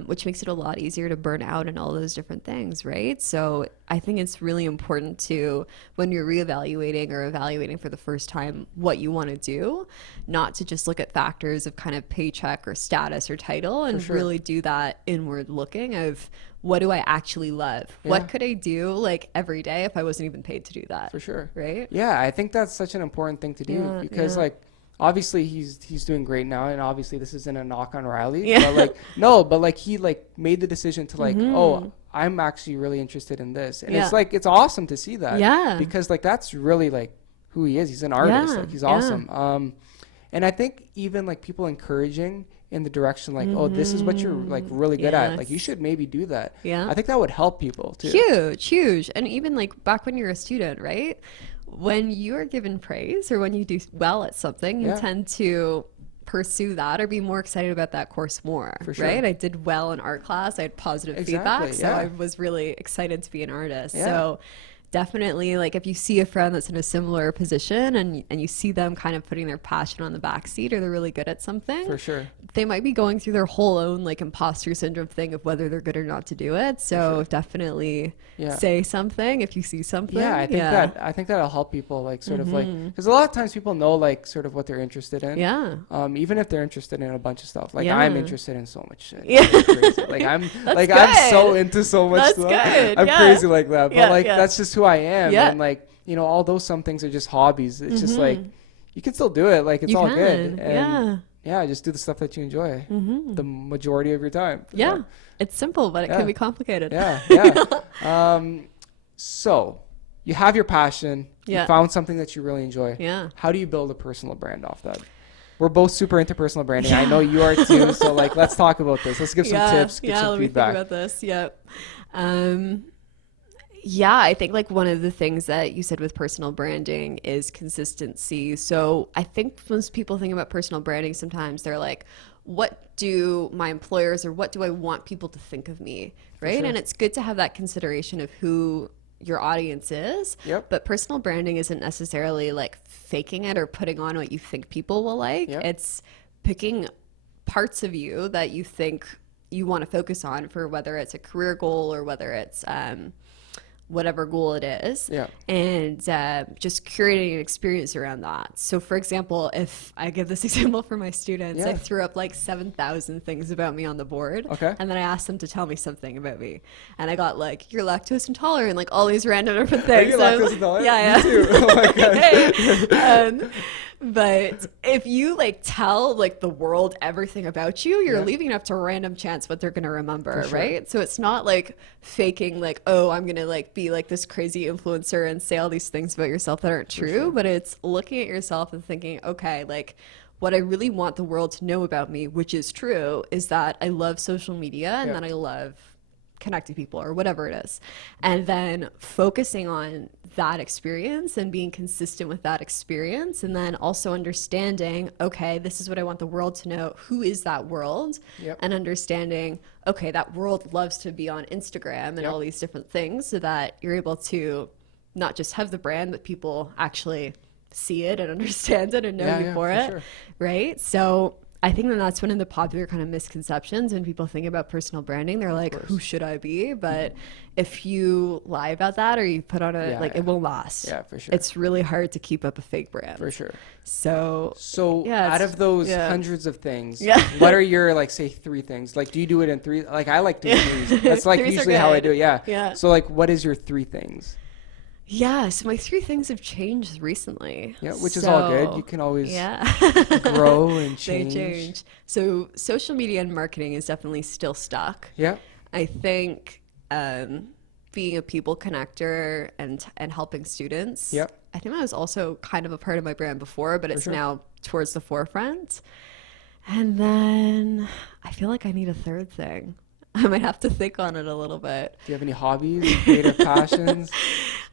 which makes it a lot easier to burn out and all those different things, right? So I think it's really important to, when you're reevaluating or evaluating for the first time what you want to do, not to just look at factors of kind of paycheck or status or title and really do that inward looking of, what do I actually love? Yeah. What could I do like every day if I wasn't even paid to do that? For sure. Right? Yeah, I think that's such an important thing to do Yeah, because yeah. like, obviously he's doing great now, and obviously this isn't a knock on Riley. Yeah. But like, no, but like he like made the decision to like, oh, I'm actually really interested in this. And Yeah. it's like, it's awesome to see that. Yeah. Because like that's really like who he is. He's an artist. Yeah, Like he's yeah. awesome. And I think even like people encouraging in the direction like, oh, this is what you're like really good at. Like you Yes. should maybe do that. Yeah. I think that would help people too. Huge. And even like back when you're a student, right? When you're given praise or when you do well at something, you Yeah. tend to pursue that or be more excited about that course more, For sure. right? I did well in art class. I had positive Exactly, feedback. So yeah. I was really excited to be an artist. Yeah. So definitely, like if you see a friend that's in a similar position and you see them kind of putting their passion on the back seat or they're really good at something, For sure. they might be going through their whole own like imposter syndrome thing of whether they're good or not to do it. So definitely Yeah. say something if you see something. Yeah, I think that'll help people like sort of like, because a lot of times people know like sort of what they're interested in. Yeah. Even if they're interested in a bunch of stuff. Like Yeah. I'm interested in so much shit. Yeah. It's crazy. Like I'm That's like I'm so good. into so much That's stuff. good, I'm yeah. crazy like that. But Yeah, like yeah. that's just who I am. Yeah. And like, you know, although some things are just hobbies, it's just like you can still do it. Like it's You all can, good. And yeah. yeah, just do the stuff that you enjoy the majority of your time. Yeah. It's simple, but it Yeah. can be complicated. Yeah. So you have your passion. Yeah. You found something that you really enjoy. Yeah. How do you build a personal brand off that? We're both super into personal branding. I know you are too. So like, let's talk about this. Let's give some tips, give some let me feedback. think about this. Yeah, I think like one of the things that you said with personal branding is consistency. So I think when people think about personal branding, sometimes they're like, what do my employers or what do I want people to think of me? Right. sure. And it's good to have that consideration of who your audience is. Yep. But personal branding isn't necessarily like faking it or putting on what you think people will like. Yep. It's picking parts of you that you think you want to focus on for whether it's a career goal or whether it's whatever goal it is, Yeah. and just curating an experience around that. So for example, if I give this example for my students, I Yeah. threw up like 7,000 things about me on the board, Okay. and then I asked them to tell me something about me, and I got like, you're lactose intolerant, like all these random different things. you lactose intolerant? Yeah, Me too. Oh my God. Hey. But if you like tell like the world everything about you, you're Yeah. leaving it up to a random chance what they're gonna remember, For sure. right? So it's not like faking like, oh, I'm gonna like be like this crazy influencer and say all these things about yourself that aren't true, but it's looking at yourself and thinking, okay, like what I really want the world to know about me, which is true, is that I love social media and Yeah. that I love connecting people or whatever it is, and then focusing on that experience and being consistent with that experience, and then also understanding, okay, this is what I want the world to know. Who is that world? Yep. And understanding, okay, that world loves to be on Instagram and Yep. all these different things, so that you're able to not just have the brand, but people actually see it and understand it and know you for it, sure. right? So I think that that's one of the popular kind of misconceptions when people think about personal branding. They're like, who should I be? But if you lie about that or you put on a, Yeah, like, yeah. it won't last. Yeah, for sure. It's really hard to keep up a fake brand. For sure. So So Yeah, out it's- of those yeah. hundreds of things, Yeah. what are your like say three things? Like do you do it in three? Like I like doing threes. That's like Threes are usually how I good. do it. Yeah. Yeah. So like what is your three things? yeah, so my three things have changed recently. Yeah, which is all good. So, You can always yeah. grow and They change. change. So social media and marketing is definitely still stuck. Yeah. I think being a people connector and helping students. Yep. I think that was also kind of a part of my brand before, but it's now towards the forefront. And then I feel like I need a third thing. I might have to think on it a little bit. Do you have any hobbies, creative passions?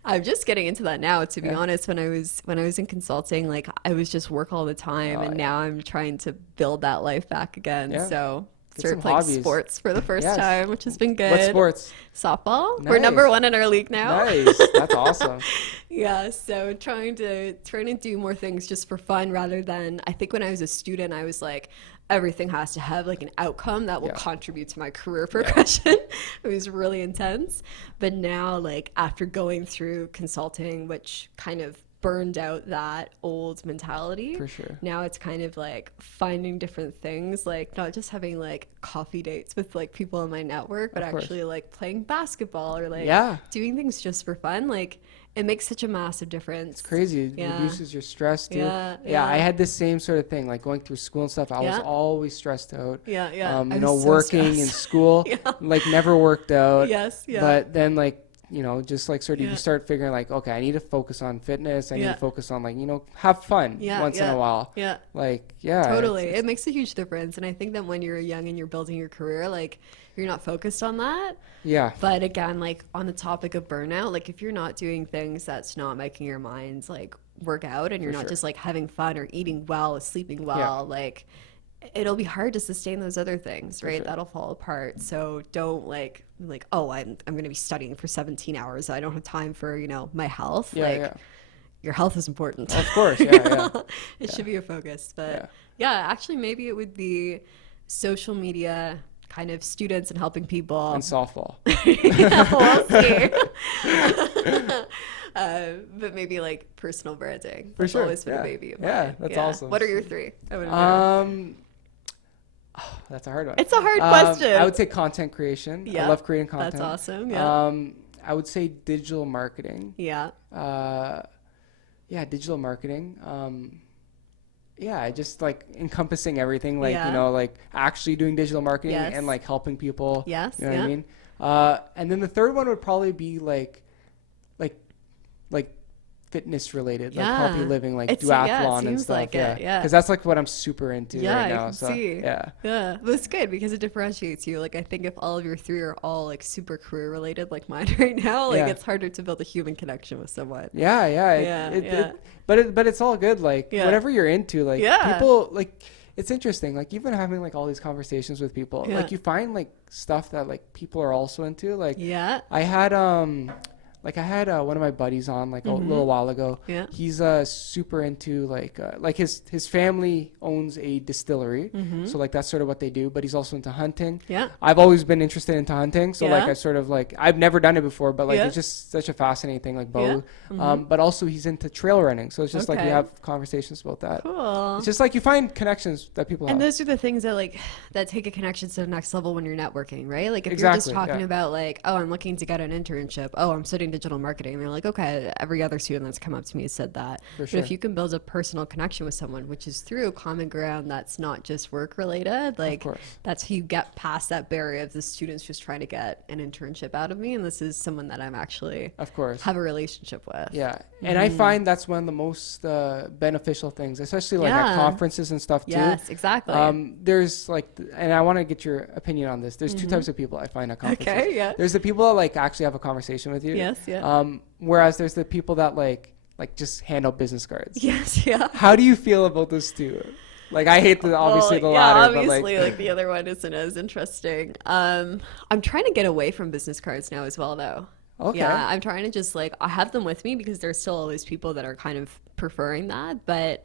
I'm just getting into that now, to be honest. When I was in consulting, like I was just work all the time, and now I'm trying to build that life back again. So started playing sports for the first time, which has been good. What sports? Softball. Nice. We're number 1 in our league now. Nice. That's awesome. Yeah, so trying to do more things just for fun rather than, I think when I was a student, I was like, everything has to have like an outcome that will contribute to my career progression. It was really intense. But now, like after going through consulting, which kind of burned out that old mentality. For sure. Now it's kind of like finding different things, like not just having like coffee dates with like people in my network, but actually like playing basketball or like doing things just for fun. Like it makes such a massive difference. It's crazy. It reduces your stress too. Yeah, I had the same sort of thing, like going through school and stuff. I was always stressed out. You know, working in school, like never worked out. But then like, you know, just like sort of you start figuring like, okay, I need to focus on fitness. I need to focus on like, you know, have fun once in a while. Like, totally. It makes a huge difference. And I think that when you're young and you're building your career, like you're not focused on that. But again, like on the topic of burnout, like if you're not doing things that's not making your mind like work out and you're not just like having fun or eating well or sleeping well, like it'll be hard to sustain those other things, right? That'll fall apart. So don't like, oh, I'm going to be studying for 17 hours. I don't have time for, you know, my health. Your health is important. Of course. It should be a focus. But actually maybe it would be social media, kind of students and helping people. And softball. We'll see. But maybe like personal branding. That's always been a baby of mine. That's awesome. What are your 3? That's a hard one. It's a hard question. I would say content creation. I love creating content. That's awesome. I would say digital marketing. Digital marketing. Just like encompassing everything, like you know, like actually doing digital marketing and like helping people. You know what I mean? And then the third one would probably be like fitness related, like healthy living, like duathlon and stuff. Because that's like what I'm super into right now. But it's good because it differentiates you. Like I think if all of your 3 are all like super career related, like mine right now, like it's harder to build a human connection with someone. But it's all good. Like whatever you're into, like people, like it's interesting. Like even having like all these conversations with people, like you find like stuff that like people are also into. Like I had one of my buddies on like a little while ago. He's super into like his family owns a distillery, so like that's sort of what they do. But he's also into hunting. I've always been interested into hunting, so like I sort of like I've never done it before, but like it's just such a fascinating thing, like both. But also he's into trail running, so it's just like we have conversations about that. Cool. It's just like you find connections that people have. And those are the things that like that take a connection to the next level when you're networking, right? Like if you're just talking about like, oh, I'm looking to get an internship. Oh, I'm studying digital marketing. And they're like, okay, every other student that's come up to me has said that. But if you can build a personal connection with someone, which is through common ground that's not just work related, like that's how you get past that barrier of the students just trying to get an internship out of me. And this is someone that I'm actually have a relationship with. And I find that's one of the most beneficial things, especially like at conferences and stuff too. Yes, exactly. There's like, and I want to get your opinion on this. There's 2 types of people I find at conferences. There's the people that like actually have a conversation with you. Whereas there's the people that like just hand out business cards. How do you feel about those 2? Like I hate the latter. Obviously, but like the other one isn't as interesting. I'm trying to get away from business cards now as well, though. I'm trying to just like I have them with me because there's still always people that are kind of preferring that, but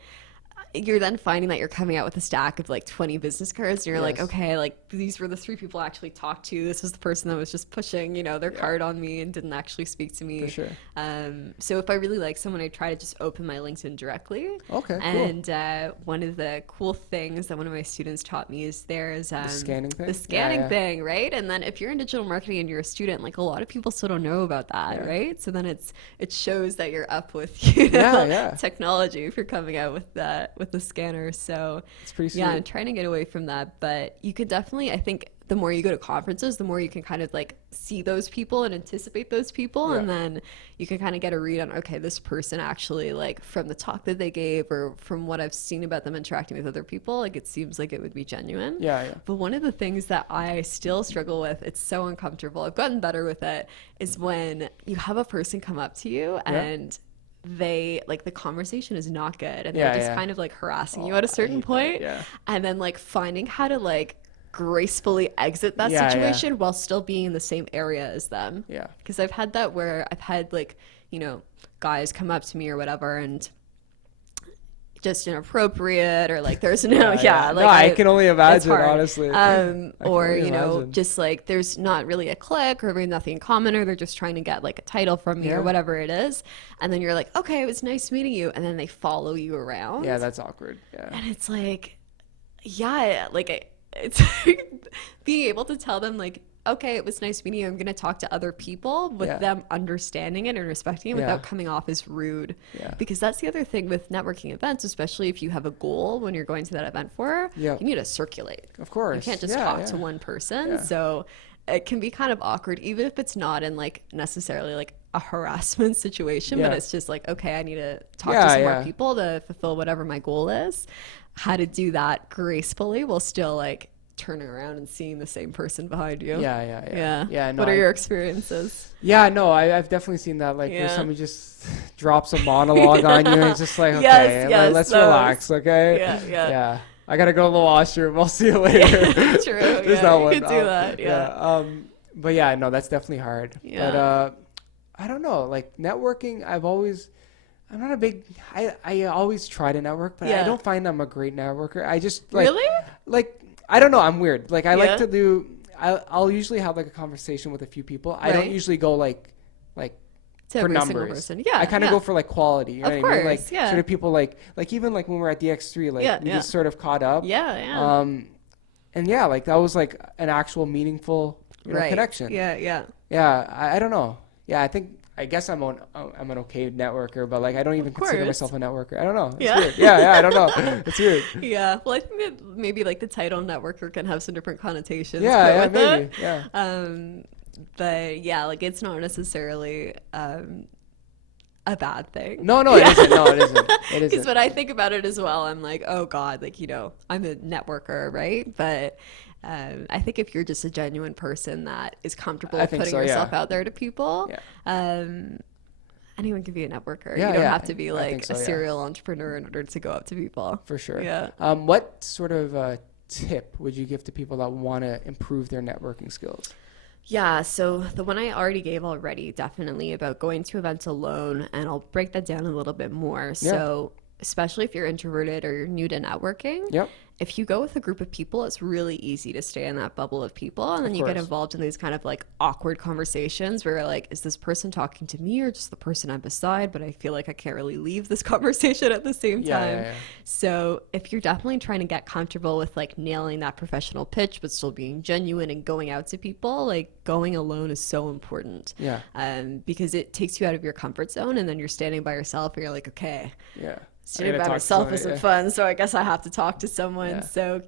you're then finding that you're coming out with a stack of like 20 business cards and you're like, okay, like these were the 3 people I actually talked to. This was the person that was just pushing, you know, their card on me and didn't actually speak to me. For sure. So if I really like someone, I try to just open my LinkedIn directly. Okay, and one of the cool things that one of my students taught me is there's the scanning thing. The scanning thing, right? And then if you're in digital marketing and you're a student, like a lot of people still don't know about that, right? So then it shows that you're up with technology if you're coming out with that with the scanner. So it's pretty sweet. I'm trying to get away from that, but you could definitely, I think the more you go to conferences, the more you can kind of like see those people and anticipate those people. And then you can kind of get a read on, okay, this person actually, like from the talk that they gave or from what I've seen about them interacting with other people, like it seems like it would be genuine. But one of the things that I still struggle with, it's so uncomfortable, I've gotten better with it, is when you have a person come up to you and they like the conversation is not good and they're just kind of like harassing you at a certain point, and then like finding how to like gracefully exit that situation while still being in the same area as them. Because I've had that where I've had like, you know, guys come up to me or whatever and just inappropriate or like there's no like no, I can only imagine, honestly. Or you know, just like there's not really a click or maybe nothing in common, or they're just trying to get like a title from me or whatever it is, and then you're like, okay, it was nice meeting you, and then they follow you around. That's awkward. And it's like it's being able to tell them like, okay, it was nice meeting you, I'm going to talk to other people with them understanding it and respecting it without coming off as rude. Because that's the other thing with networking events, especially if you have a goal when you're going to that event for, you need to circulate. Of course. You can't just talk to one person. So it can be kind of awkward, even if it's not in like necessarily like a harassment situation, but it's just like, okay, I need to talk to some more people to fulfill whatever my goal is. How to do that gracefully while still like turning around and seeing the same person behind you. No, what are your experiences? I've definitely seen that, like where somebody just drops a monologue on you and it's just like, okay, let's relax, okay? I gotta go to the washroom, I'll see you later. True. You could do that. But yeah, no, that's definitely hard. But I don't know, like networking, I'm not a big, I always try to network, but I don't find I'm a great networker. I just like, like, I don't know, I'm weird. Like I like to do, I'll usually have like a conversation with a few people. I don't usually go like to for every numbers. Person. I kind of go for like quality. You know of what course, I mean? Like sort of people like even like when we're at DX3, like we just sort of caught up. And like that was like an actual meaningful connection. I don't know. I guess I'm an okay networker, but like I don't even consider myself a networker. I don't know. It's weird. I don't know. It's weird. Well, I think that maybe like the title networker can have some different connotations. Maybe. But yeah, like it's not necessarily a bad thing. No, it isn't. No, it isn't. Because when I think about it as well, I'm like, oh God, like, you know, I'm a networker, right? But I think if you're just a genuine person that is comfortable with putting yourself out there to people, anyone can be a networker. You don't have to be like a serial entrepreneur in order to go up to people. For sure. What sort of tip would you give to people that want to improve their networking skills? So the one I already gave already, definitely about going to events alone, and I'll break that down a little bit more. So especially if you're introverted or you're new to networking, if you go with a group of people, it's really easy to stay in that bubble of people. And then you get involved in these kind of like awkward conversations where you're like, is this person talking to me or just the person I'm beside? But I feel like I can't really leave this conversation at the same time. So if you're definitely trying to get comfortable with like nailing that professional pitch, but still being genuine and going out to people, like going alone is so important. Because it takes you out of your comfort zone, and then you're standing by yourself and you're like, okay. Sitting by myself isn't fun, so I guess I have to talk to someone. So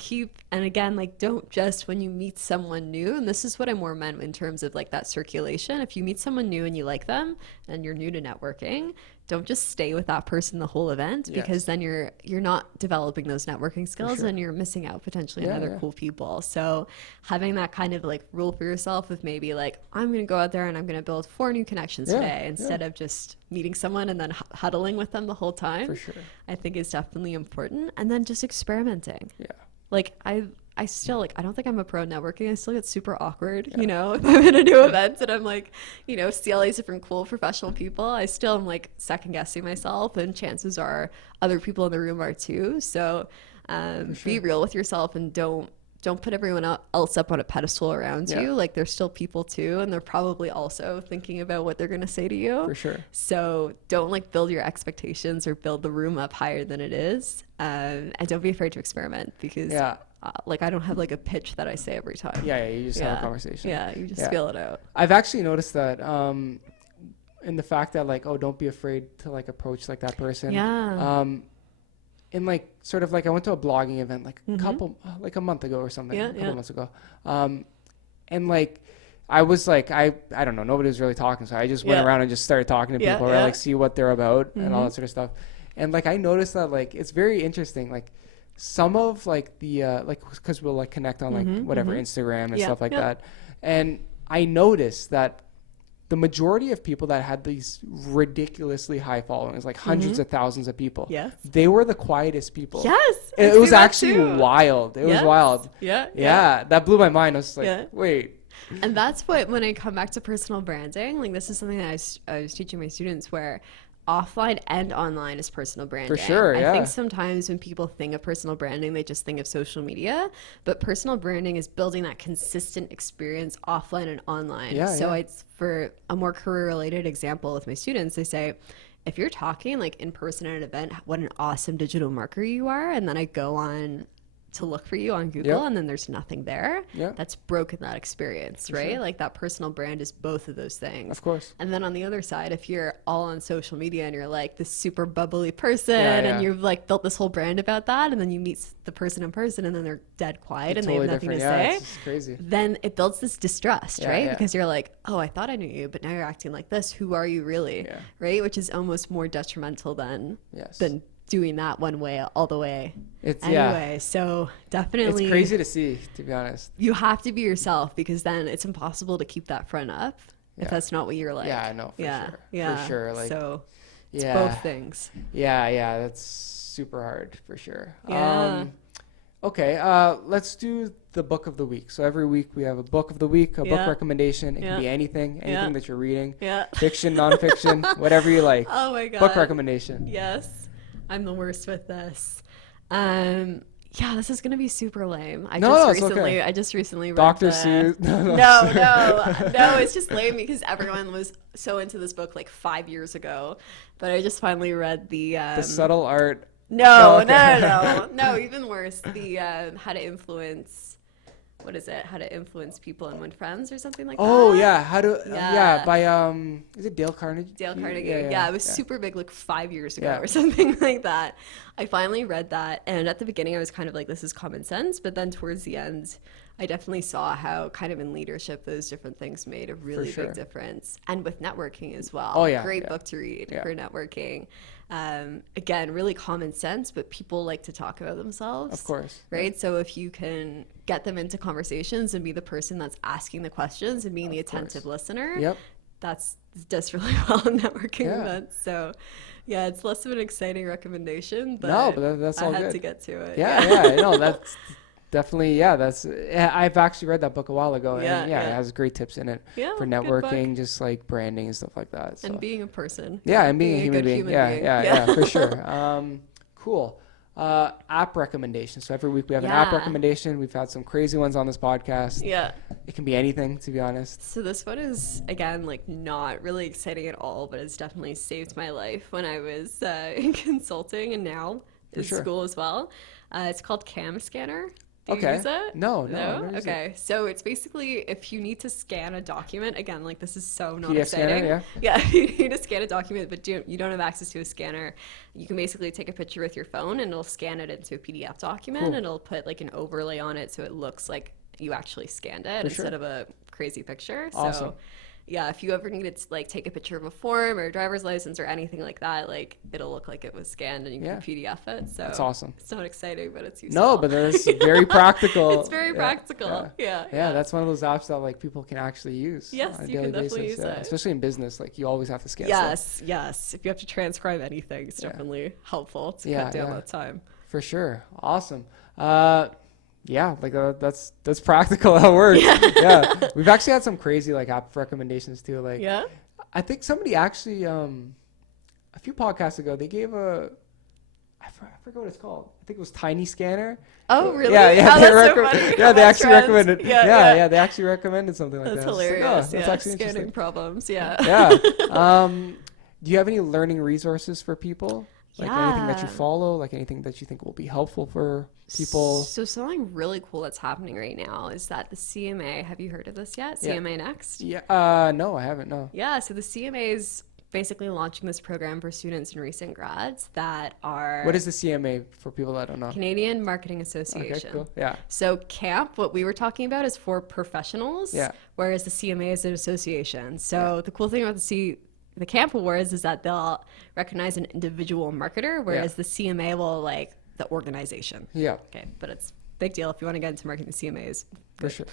and again, like don't just when you meet someone new, and this is what I more meant in terms of like that circulation. If you meet someone new and you like them and you're new to networking, don't just stay with that person the whole event, because then you're not developing those networking skills and you're missing out potentially on other cool people. So having that kind of like rule for yourself of maybe like, I'm going to go out there and I'm going to build 4 new connections today instead of just meeting someone and then huddling with them the whole time. For sure. I think is definitely important. And then just experimenting. Like I still like, I don't think I'm a pro networking. I still get super awkward, you know, if I'm in a new event and I'm like, you know, see all these different cool professional people. I still am like second guessing myself, and chances are other people in the room are too. So be real with yourself and don't put everyone else up on a pedestal around you. Like they're still people too, and they're probably also thinking about what they're going to say to you. For sure. So don't like build your expectations or build the room up higher than it is. And don't be afraid to experiment, because like I don't have like a pitch that I say every time. You just have a conversation. You just feel it out. I've actually noticed that in the fact that like, oh, don't be afraid to like approach like that person. In like sort of like I went to a blogging event like a month ago or something, a couple months ago. and like, I was like, I don't know, nobody was really talking. So I just went around and just started talking to people, right? Like, see what they're about and all that sort of stuff. And like, I noticed that like, it's very interesting. Like, some of like the, like, cause we'll like connect on like whatever, Instagram and stuff like that. And I noticed that the majority of people that had these ridiculously high followings, like hundreds of thousands of people, they were the quietest people. It was actually wild. It was wild. Yeah. That blew my mind. I was like, wait. And that's what, when I come back to personal branding, like this is something that I was teaching my students, where offline and online is personal branding. For sure, I think sometimes when people think of personal branding, they just think of social media, but personal branding is building that consistent experience offline and online. It's, for a more career-related example with my students, they say, if you're talking like in person at an event, what an awesome digital marketer you are, and then I go on to look for you on Google and then there's nothing there, that's broken that experience, right? Sure. Like that personal brand is both of those things. Of course. And then on the other side, if you're all on social media and you're like this super bubbly person and you've like built this whole brand about that, and then you meet the person in person and then they're dead quiet and totally they have nothing to say, it's crazy. Then it builds this distrust, right? Because you're like, oh, I thought I knew you, but now you're acting like this. Who are you really? Right? Which is almost more detrimental than doing that one way all the way. So definitely it's crazy to see, to be honest. You have to be yourself, because then it's impossible to keep that front up if that's not what you're like. I know, for sure. Like, so it's both things. That's super hard for sure. Okay, let's do the book of the week. So every week we have a book of the week, a book recommendation. It can be anything that you're reading, fiction, nonfiction, whatever you like. Oh my god, book recommendation. Yes, I'm the worst with this. This is gonna be super lame. I just recently read Dr. Seuss. No, it's just lame because everyone was so into this book like 5 years ago, but I just finally read the Subtle Art. No, even worse. The How to Influence. What is it? How to Influence People and Win Friends or something like that. Oh yeah, by is it Dale Carnegie? Dale Carnegie. It was super big like 5 years ago or something like that. I finally read that, and at the beginning I was kind of like, this is common sense, but then towards the end I definitely saw how kind of in leadership those different things made a really big difference, and with networking as well. Great book to read for networking. Again, really common sense, but people like to talk about themselves. Of course. Right? So if you can get them into conversations and be the person that's asking the questions and being the attentive listener, that's does really well in networking events. So it's less of an exciting recommendation, but that's all I had good to get to it. That's definitely, I've actually read that book a while ago, and it has great tips in it for networking, just like branding and stuff like that. So. And being a person. And being a human being. For sure. Cool. App recommendations. So every week we have an app recommendation. We've had some crazy ones on this podcast. It can be anything, to be honest. So this one is, again, like not really exciting at all, but it's definitely saved my life when I was in consulting and now in school as well. It's called Cam Scanner. Do you use it? No. Okay. So it's basically, if you need to scan a document, again, like this is so not PDF exciting. Scanner, if you need to scan a document, but you don't have access to a scanner, you can basically take a picture with your phone and it'll scan it into a PDF document and it'll put like an overlay on it so it looks like you actually scanned it instead of a crazy picture. Awesome. So if you ever needed to like take a picture of a form or a driver's license or anything like that, like it'll look like it was scanned and you can PDF it. So that's awesome. It's not exciting, but it's useful. No, but it's very practical. It's very practical. Yeah, that's one of those apps that like people can actually use. Yes, on a you daily can definitely basis. use it. Especially in business, like you always have to scan stuff. Yes. If you have to transcribe anything, it's definitely helpful to cut down that time. For sure. Awesome. That's practical. That works. We've actually had some crazy like app recommendations too. Like, I think somebody actually a few podcasts ago they gave I forget what it's called. I think it was Tiny Scanner. Oh really? Yeah. That's so funny. They actually recommended. They actually recommended something like that. That's hilarious. That's actually scanning interesting. Problems. Do you have any learning resources for people? Like anything that you follow, like anything that you think will be helpful for people? So something really cool that's happening right now is that the CMA, have you heard of this yet? CMA Next? No, I haven't, no. Yeah, so the CMA is basically launching this program for students and recent grads that are What is the CMA for people that don't know? Canadian Marketing Association. Okay, cool. Yeah. So CAMP, what we were talking about, is for professionals, Yeah. whereas the CMA is an association. So the cool thing about the CAMP awards is that they'll recognize an individual marketer, whereas the CMA will like the organization. Yeah. Okay, but it's big deal if you want to get into marketing. The CMA is For sure.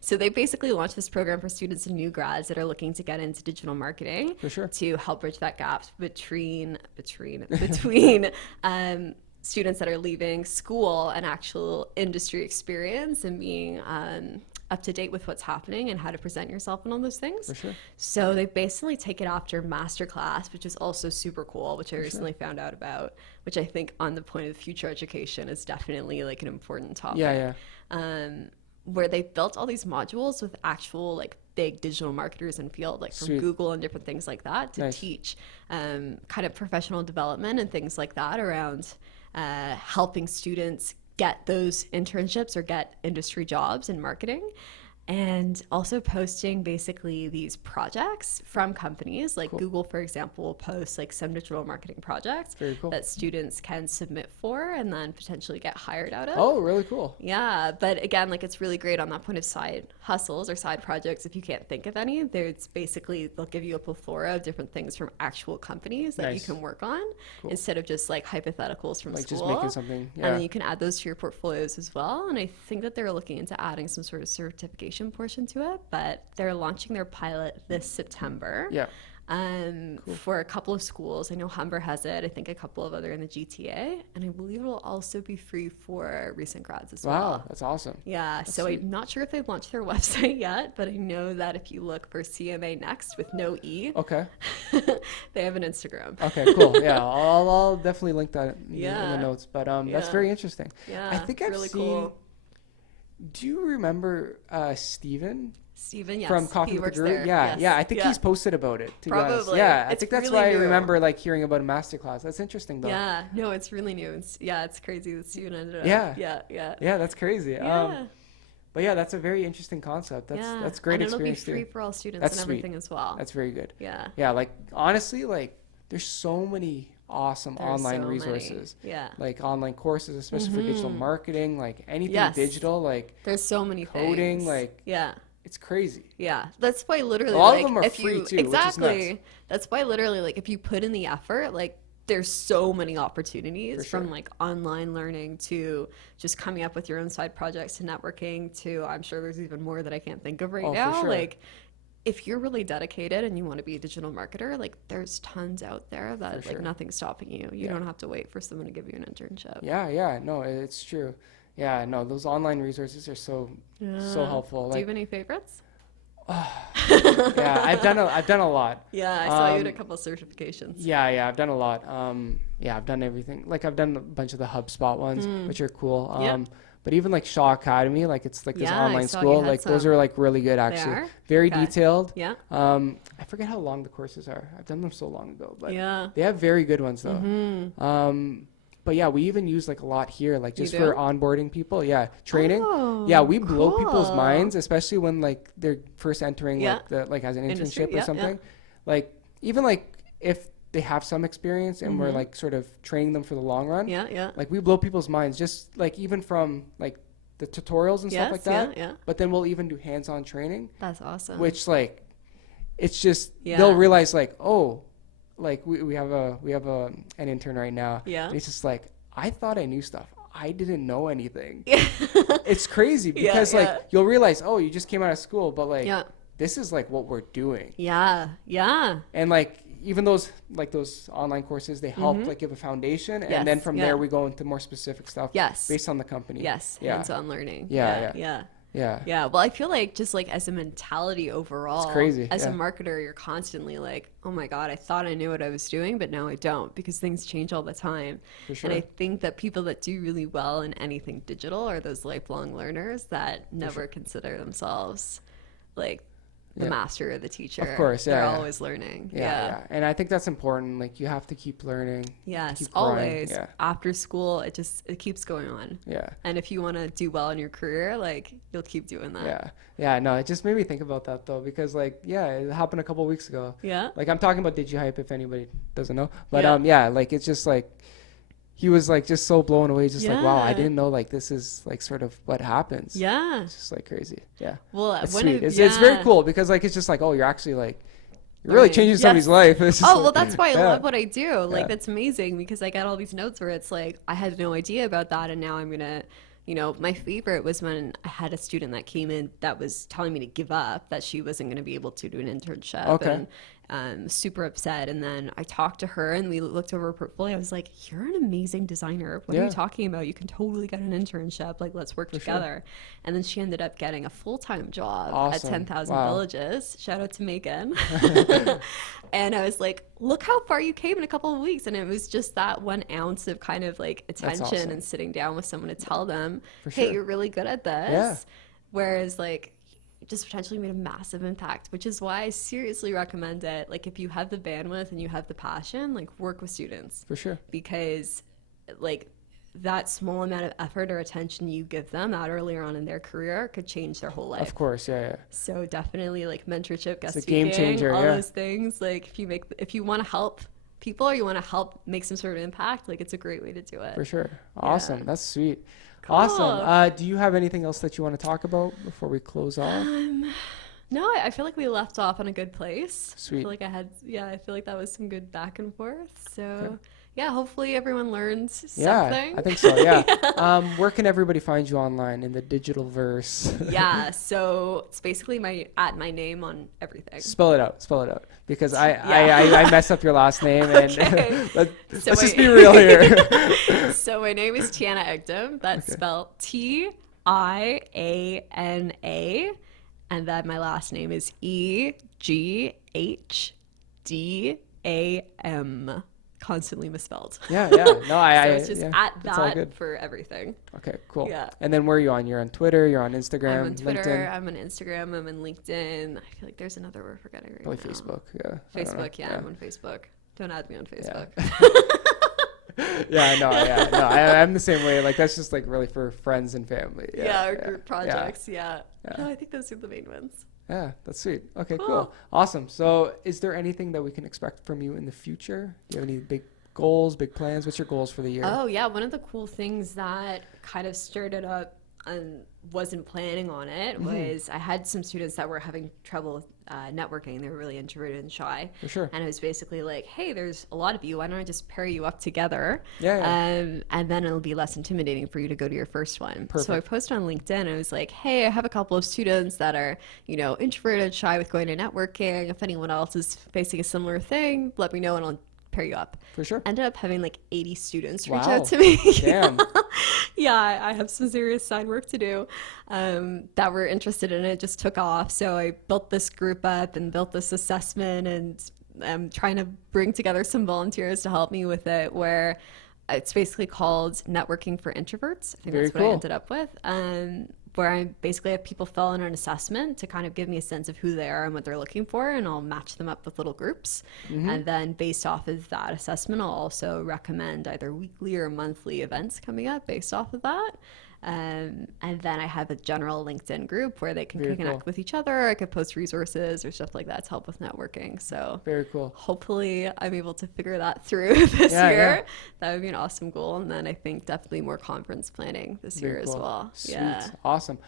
So they basically launched this program for students and new grads that are looking to get into digital marketing. For sure. To help bridge that gap between students that are leaving school and actual industry experience and being up to date with what's happening and how to present yourself and all those things. For sure. So they basically take it after masterclass, which is also super cool, which I recently found out about, which I think on the point of future education is definitely like an important topic. Yeah. Where they built all these modules with actual like big digital marketers in field, like from Sweet. Google and different things like that, to teach kind of professional development and things like that around helping students get those internships or get industry jobs in marketing. And also posting basically these projects from companies like Google, for example, will post like some digital marketing projects that students can submit for and then potentially get hired out of. Oh, really cool. Yeah, but again, like it's really great on that point of side hustles or side projects. If you can't think of any, there's basically they'll give you a plethora of different things from actual companies that you can work on instead of just like hypotheticals from Like school. just making something. Yeah. And then you can add those to your portfolios as well. And I think that they're looking into adding some sort of certification portion to it, but they're launching their pilot this September. Yeah. For a couple of schools. I know Humber has it. I think a couple of other in the GTA, and I believe it'll also be free for recent grads as well. Wow, that's awesome. Yeah, That's so sweet. I'm not sure if they've launched their website yet, but I know that if you look for CMA Next with no E, Okay. they have an Instagram. Okay, cool. Yeah, I'll definitely link that in the notes. But that's very interesting. Yeah, I think I've really seen. cool. Do you remember Steven? Steven, yes. From Coffee he with works the Guru? there. Yeah, Yes. yeah. I think he's posted about it. To be honest. Probably. Yeah, I It's think that's really why new. I remember like hearing about a masterclass. That's interesting though. Yeah, no, it's really new. It's crazy that Steven ended up. Yeah. Yeah, That's crazy. Yeah. But yeah, that's a very interesting concept. That's great and experience it'll be free too. for all students That's and sweet. everything as well. That's very good. Yeah. Yeah, like honestly, like there's so many awesome There's online so many. resources. Yeah. Like online courses, especially for digital marketing, like anything Yes. digital, like There's so many coding, things. like yeah. it's crazy. Yeah. That's why literally A lot of like them are if free you too, which is exactly. nuts. That's why literally like if you put in the effort, like there's so many opportunities For sure. from like online learning to just coming up with your own side projects to networking to I'm sure there's even more that I can't think of right Oh, for now. sure. Like if you're really dedicated and you want to be a digital marketer, like there's tons out there that For like sure. nothing's stopping you. You don't have to wait for someone to give you an internship. Yeah, no, it's true. Yeah, no, those online resources are so helpful. Do you Like, have any favorites? yeah, I've done a lot. Yeah, I saw you at a couple of certifications. Yeah, I've done a lot. Yeah, I've done everything. Like I've done a bunch of the HubSpot ones, which are cool. Yep. But even like Shaw Academy, like it's like this Yeah, I online saw you school. had Like those some. are like really good actually. are? Very Okay. detailed. Yeah. I forget how long the courses are. I've done them so long ago, but Yeah. they have very good ones though. But yeah, we even use like a lot here, like just You for do? onboarding people. Yeah, training. Oh, Yeah, we blow people's cool. minds, especially when like they're first entering Yeah. like the like as an Industry, internship yeah, or yeah. something. Like even like if they have some experience and we're like sort of training them for the long run. Yeah. Like we blow people's minds just like even from like the tutorials and stuff like that. Yeah. But then we'll even do hands-on training, That's awesome. which like it's just Yeah. they'll realize like, oh, like we have an intern right now. Yeah. And he's just like, I thought I knew stuff. I didn't know anything. Yeah. It's crazy because Yeah. like you'll realize, oh, you just came out of school, but like Yeah. this is like what we're doing. Yeah. And like even those online courses, they help like give a foundation, Yes, and then from yeah. there we go into more specific stuff. Yes. Based on the company. Yes. Yeah. Hands-on learning. Yeah. Yeah. Well, I feel like just like as a mentality overall, It's crazy, as a yeah. marketer, you're constantly like, oh my God, I thought I knew what I was doing, but now I don't because things change all the time. For sure. And I think that people that do really well in anything digital are those lifelong learners that never consider themselves like the master or the teacher. Of course, they're always learning. Yeah. And I think that's important. Like you have to keep learning. Yes, keep always. After school, it keeps going on. Yeah. And if you want to do well in your career, like you'll keep doing that. Yeah. No, it just made me think about that though, because like, it happened a couple of weeks ago. Yeah. Like I'm talking about DigiHype if anybody doesn't know, but like it's just like he was like just so blown away, just like, wow, I didn't know like this is like sort of what happens. Yeah. It's just like crazy. Yeah. Well, it's sweet. It's very cool because like it's just like, oh, you're actually like you're really changing somebody's life. It's just well, that's why I love what I do. Like that's amazing because I get all these notes where it's like I had no idea about that, and now I'm gonna. My favorite was when I had a student that came in that was telling me to give up, that she wasn't going to be able to do an internship, and super upset. And then I talked to her and we looked over her portfolio. I was like, you're an amazing designer. What are you talking about? You can totally get an internship. Like, let's work together. Sure. And then she ended up getting a full-time job at 10,000 Villages. Shout out to Megan. And I was like, look how far you came in a couple of weeks. And it was just that 1 ounce of kind of like attention and sitting down with someone to tell them, hey, you're really good at this. Yeah. Whereas like just potentially made a massive impact, which is why I seriously recommend it. Like if you have the bandwidth and you have the passion, like work with students. For sure. Because like that small amount of effort or attention you give them that earlier on in their career could change their whole life. Of course, yeah. So definitely like mentorship, guest speaking, game changer, all yeah. those things. Like if you want to help people or you want to help make some sort of impact, like it's a great way to do it. For sure. Awesome. That's sweet. Cool. Awesome. Do you have anything else that you want to talk about before we close off? No, I feel like we left off on a good place. Sweet. I feel like I feel like that was some good back and forth. So yeah, hopefully everyone learns something. Yeah, I think so. Yeah. Where can everybody find you online in the digital verse? Yeah, so it's basically my name on everything. Spell it out, because I mess up your last name, and let's just be real here. So my name is Tiana Eghdam. That's spelled Tiana, and then my last name is Eghdam. Constantly misspelled. Yeah. No, so it's just at that for everything. Okay, cool. Yeah. And then where are you on? You're on Twitter, you're on Instagram, I'm on Twitter, LinkedIn? I'm on Instagram, I'm on LinkedIn. I feel like there's another we're forgetting right Probably now. Facebook, yeah. Facebook, I'm on Facebook. Don't add me on Facebook. Yeah, I'm the same way. Like that's just like really for friends and family. Or group projects, No, I think those are the main ones. Yeah, that's sweet. Okay, cool. Awesome. So is there anything that we can expect from you in the future? Do you have any big goals, big plans? What's your goals for the year? Oh, yeah. One of the cool things that kind of stirred it up and wasn't planning on it was I had some students that were having trouble networking. They were really introverted and shy. For sure. And it was basically like, hey, there's a lot of you. Why don't I just pair you up together? And then it'll be less intimidating for you to go to your first one. Perfect. So I posted on LinkedIn. And I was like, hey, I have a couple of students that are, introverted and shy with going to networking. If anyone else is facing a similar thing, let me know and I'll pair you up. For sure. Ended up having like 80 students reach out to me. Damn. I have some serious side work to do that were interested in it. Just took off. So I built this group up and built this assessment, and I'm trying to bring together some volunteers to help me with it, where it's basically called Networking for Introverts. I think that's what I ended up with. Where I basically have people fill in an assessment to kind of give me a sense of who they are and what they're looking for, and I'll match them up with little groups. And then based off of that assessment, I'll also recommend either weekly or monthly events coming up based off of that. And then I have a general LinkedIn group where they can connect with each other. I could post resources or stuff like that to help with networking. So very cool. Hopefully I'm able to figure that through this year. That would be an awesome goal. And then I think definitely more conference planning this year as well. Sweet. Awesome.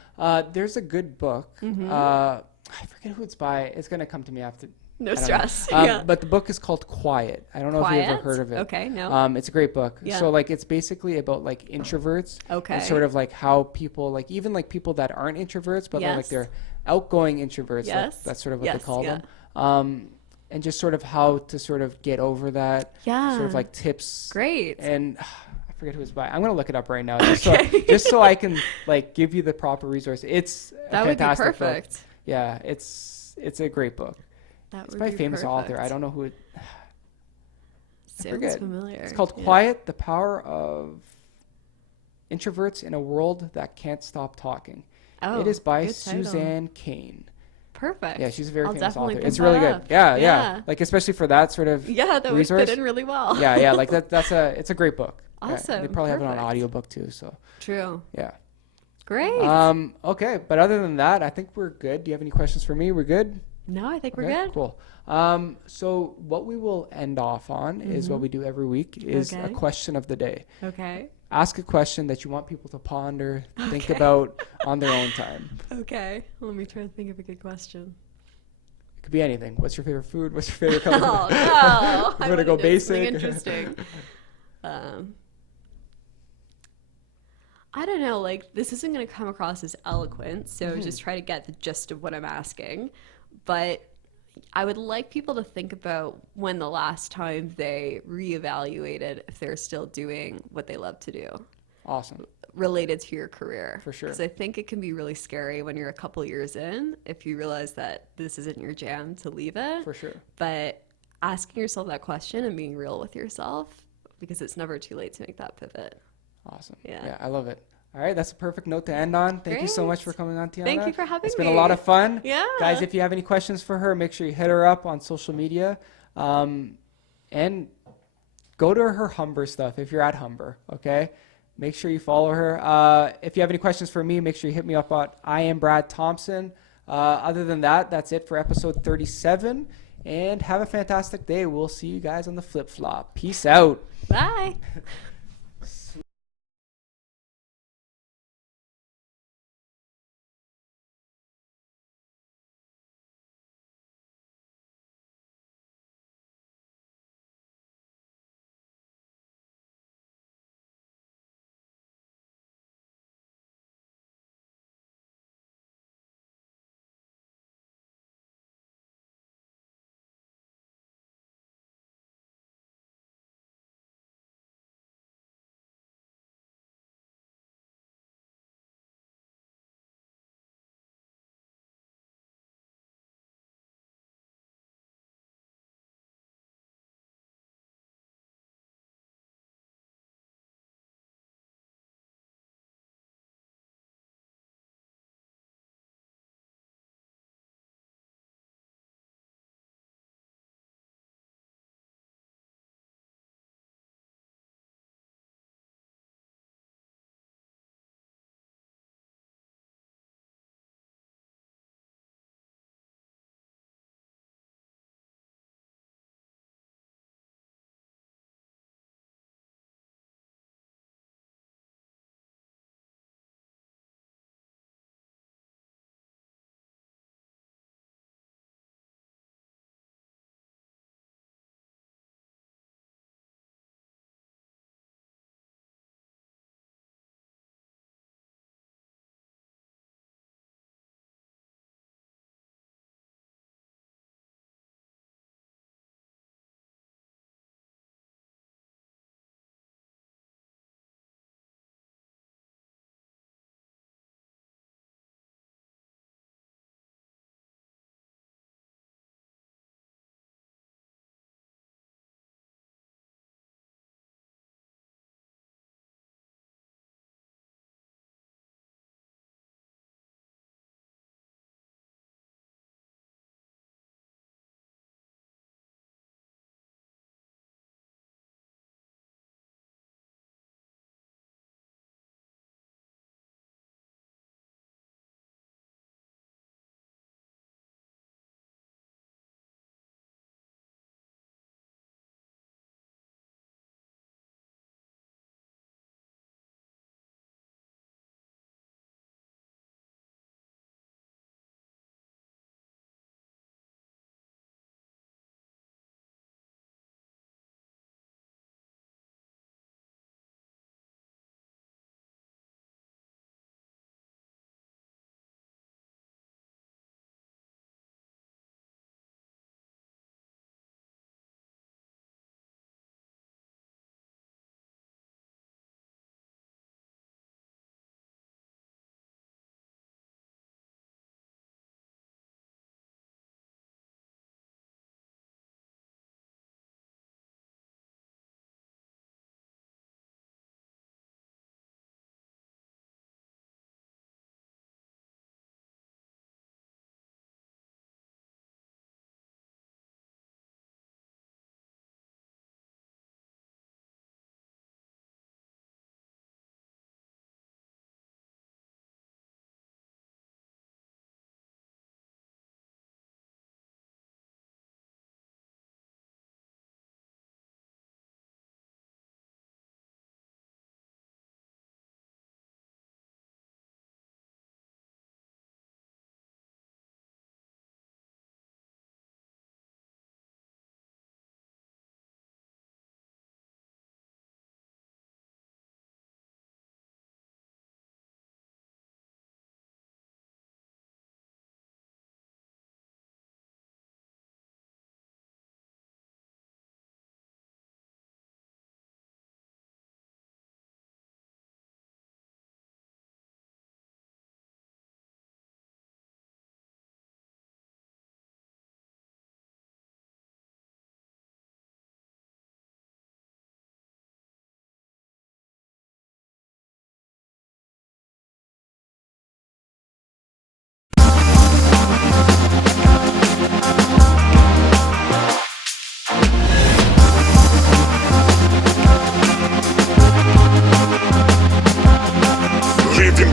There's a good book. I forget who it's by. It's going to come to me after. No stress. But the book is called Quiet. I don't know if you ever heard of it. Okay, no. It's a great book. So like it's basically about like introverts. And sort of like how people like even like people that aren't introverts, but like they're outgoing introverts. That's sort of what they call them. And just sort of how to sort of get over that. Sort of like tips. Great. And I forget who it's by. I'm gonna look it up right now just so I can like give you the proper resource. It's that a fantastic would be perfect. Book. Yeah, it's a great book. It's by a famous author. I don't know who it. Sounds familiar. It's called Quiet: The Power of Introverts in a World That Can't Stop Talking. It is by Suzanne Cain. Perfect. Yeah, she's a very I'll famous definitely author. pick It's really that good. up. Yeah, Yeah. like especially for that sort of Yeah, that would resource. fit in really well. Yeah, like it's a great book. Yeah, Awesome. they probably have it on Perfect. audiobook too, so True. yeah. Great. Okay, but other than that, I think we're good. Do you have any questions for me? We're good? No, I think we're Okay, good. cool. So what we will end off on is what we do every week is a Okay. question of the day. Okay. Ask a question that you want people to ponder, think Okay. about on their own time. Okay. Let me try to think of a good question. It could be anything. What's your favorite food? What's your favorite color? Oh no! We're I gonna go wanted to do something basic. interesting. I don't know. Like this isn't going to come across as eloquent, so just try to get the gist of what I'm asking. But I would like people to think about when the last time they reevaluated if they're still doing what they love to do Awesome. related to your career. For sure. Because I think it can be really scary when you're a couple years in if you realize that this isn't your jam to leave it. For sure. But asking yourself that question and being real with yourself, because it's never too late to make that pivot. Awesome. Yeah. Yeah, I love it. All right, that's a perfect note to end on. Thank you so much for Great. coming on, Tiana. Thank you for having It's been me. a lot of fun. Yeah. Guys, if you have any questions for her, make sure you hit her up on social media. And go to her Humber stuff if you're at Humber, okay? Make sure you follow her. If you have any questions for me, make sure you hit me up at I am Brad Thompson. Other than that, that's it for episode 37. And have a fantastic day. We'll see you guys on the flip flop. Peace out. Bye.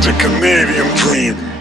the Canadian dream.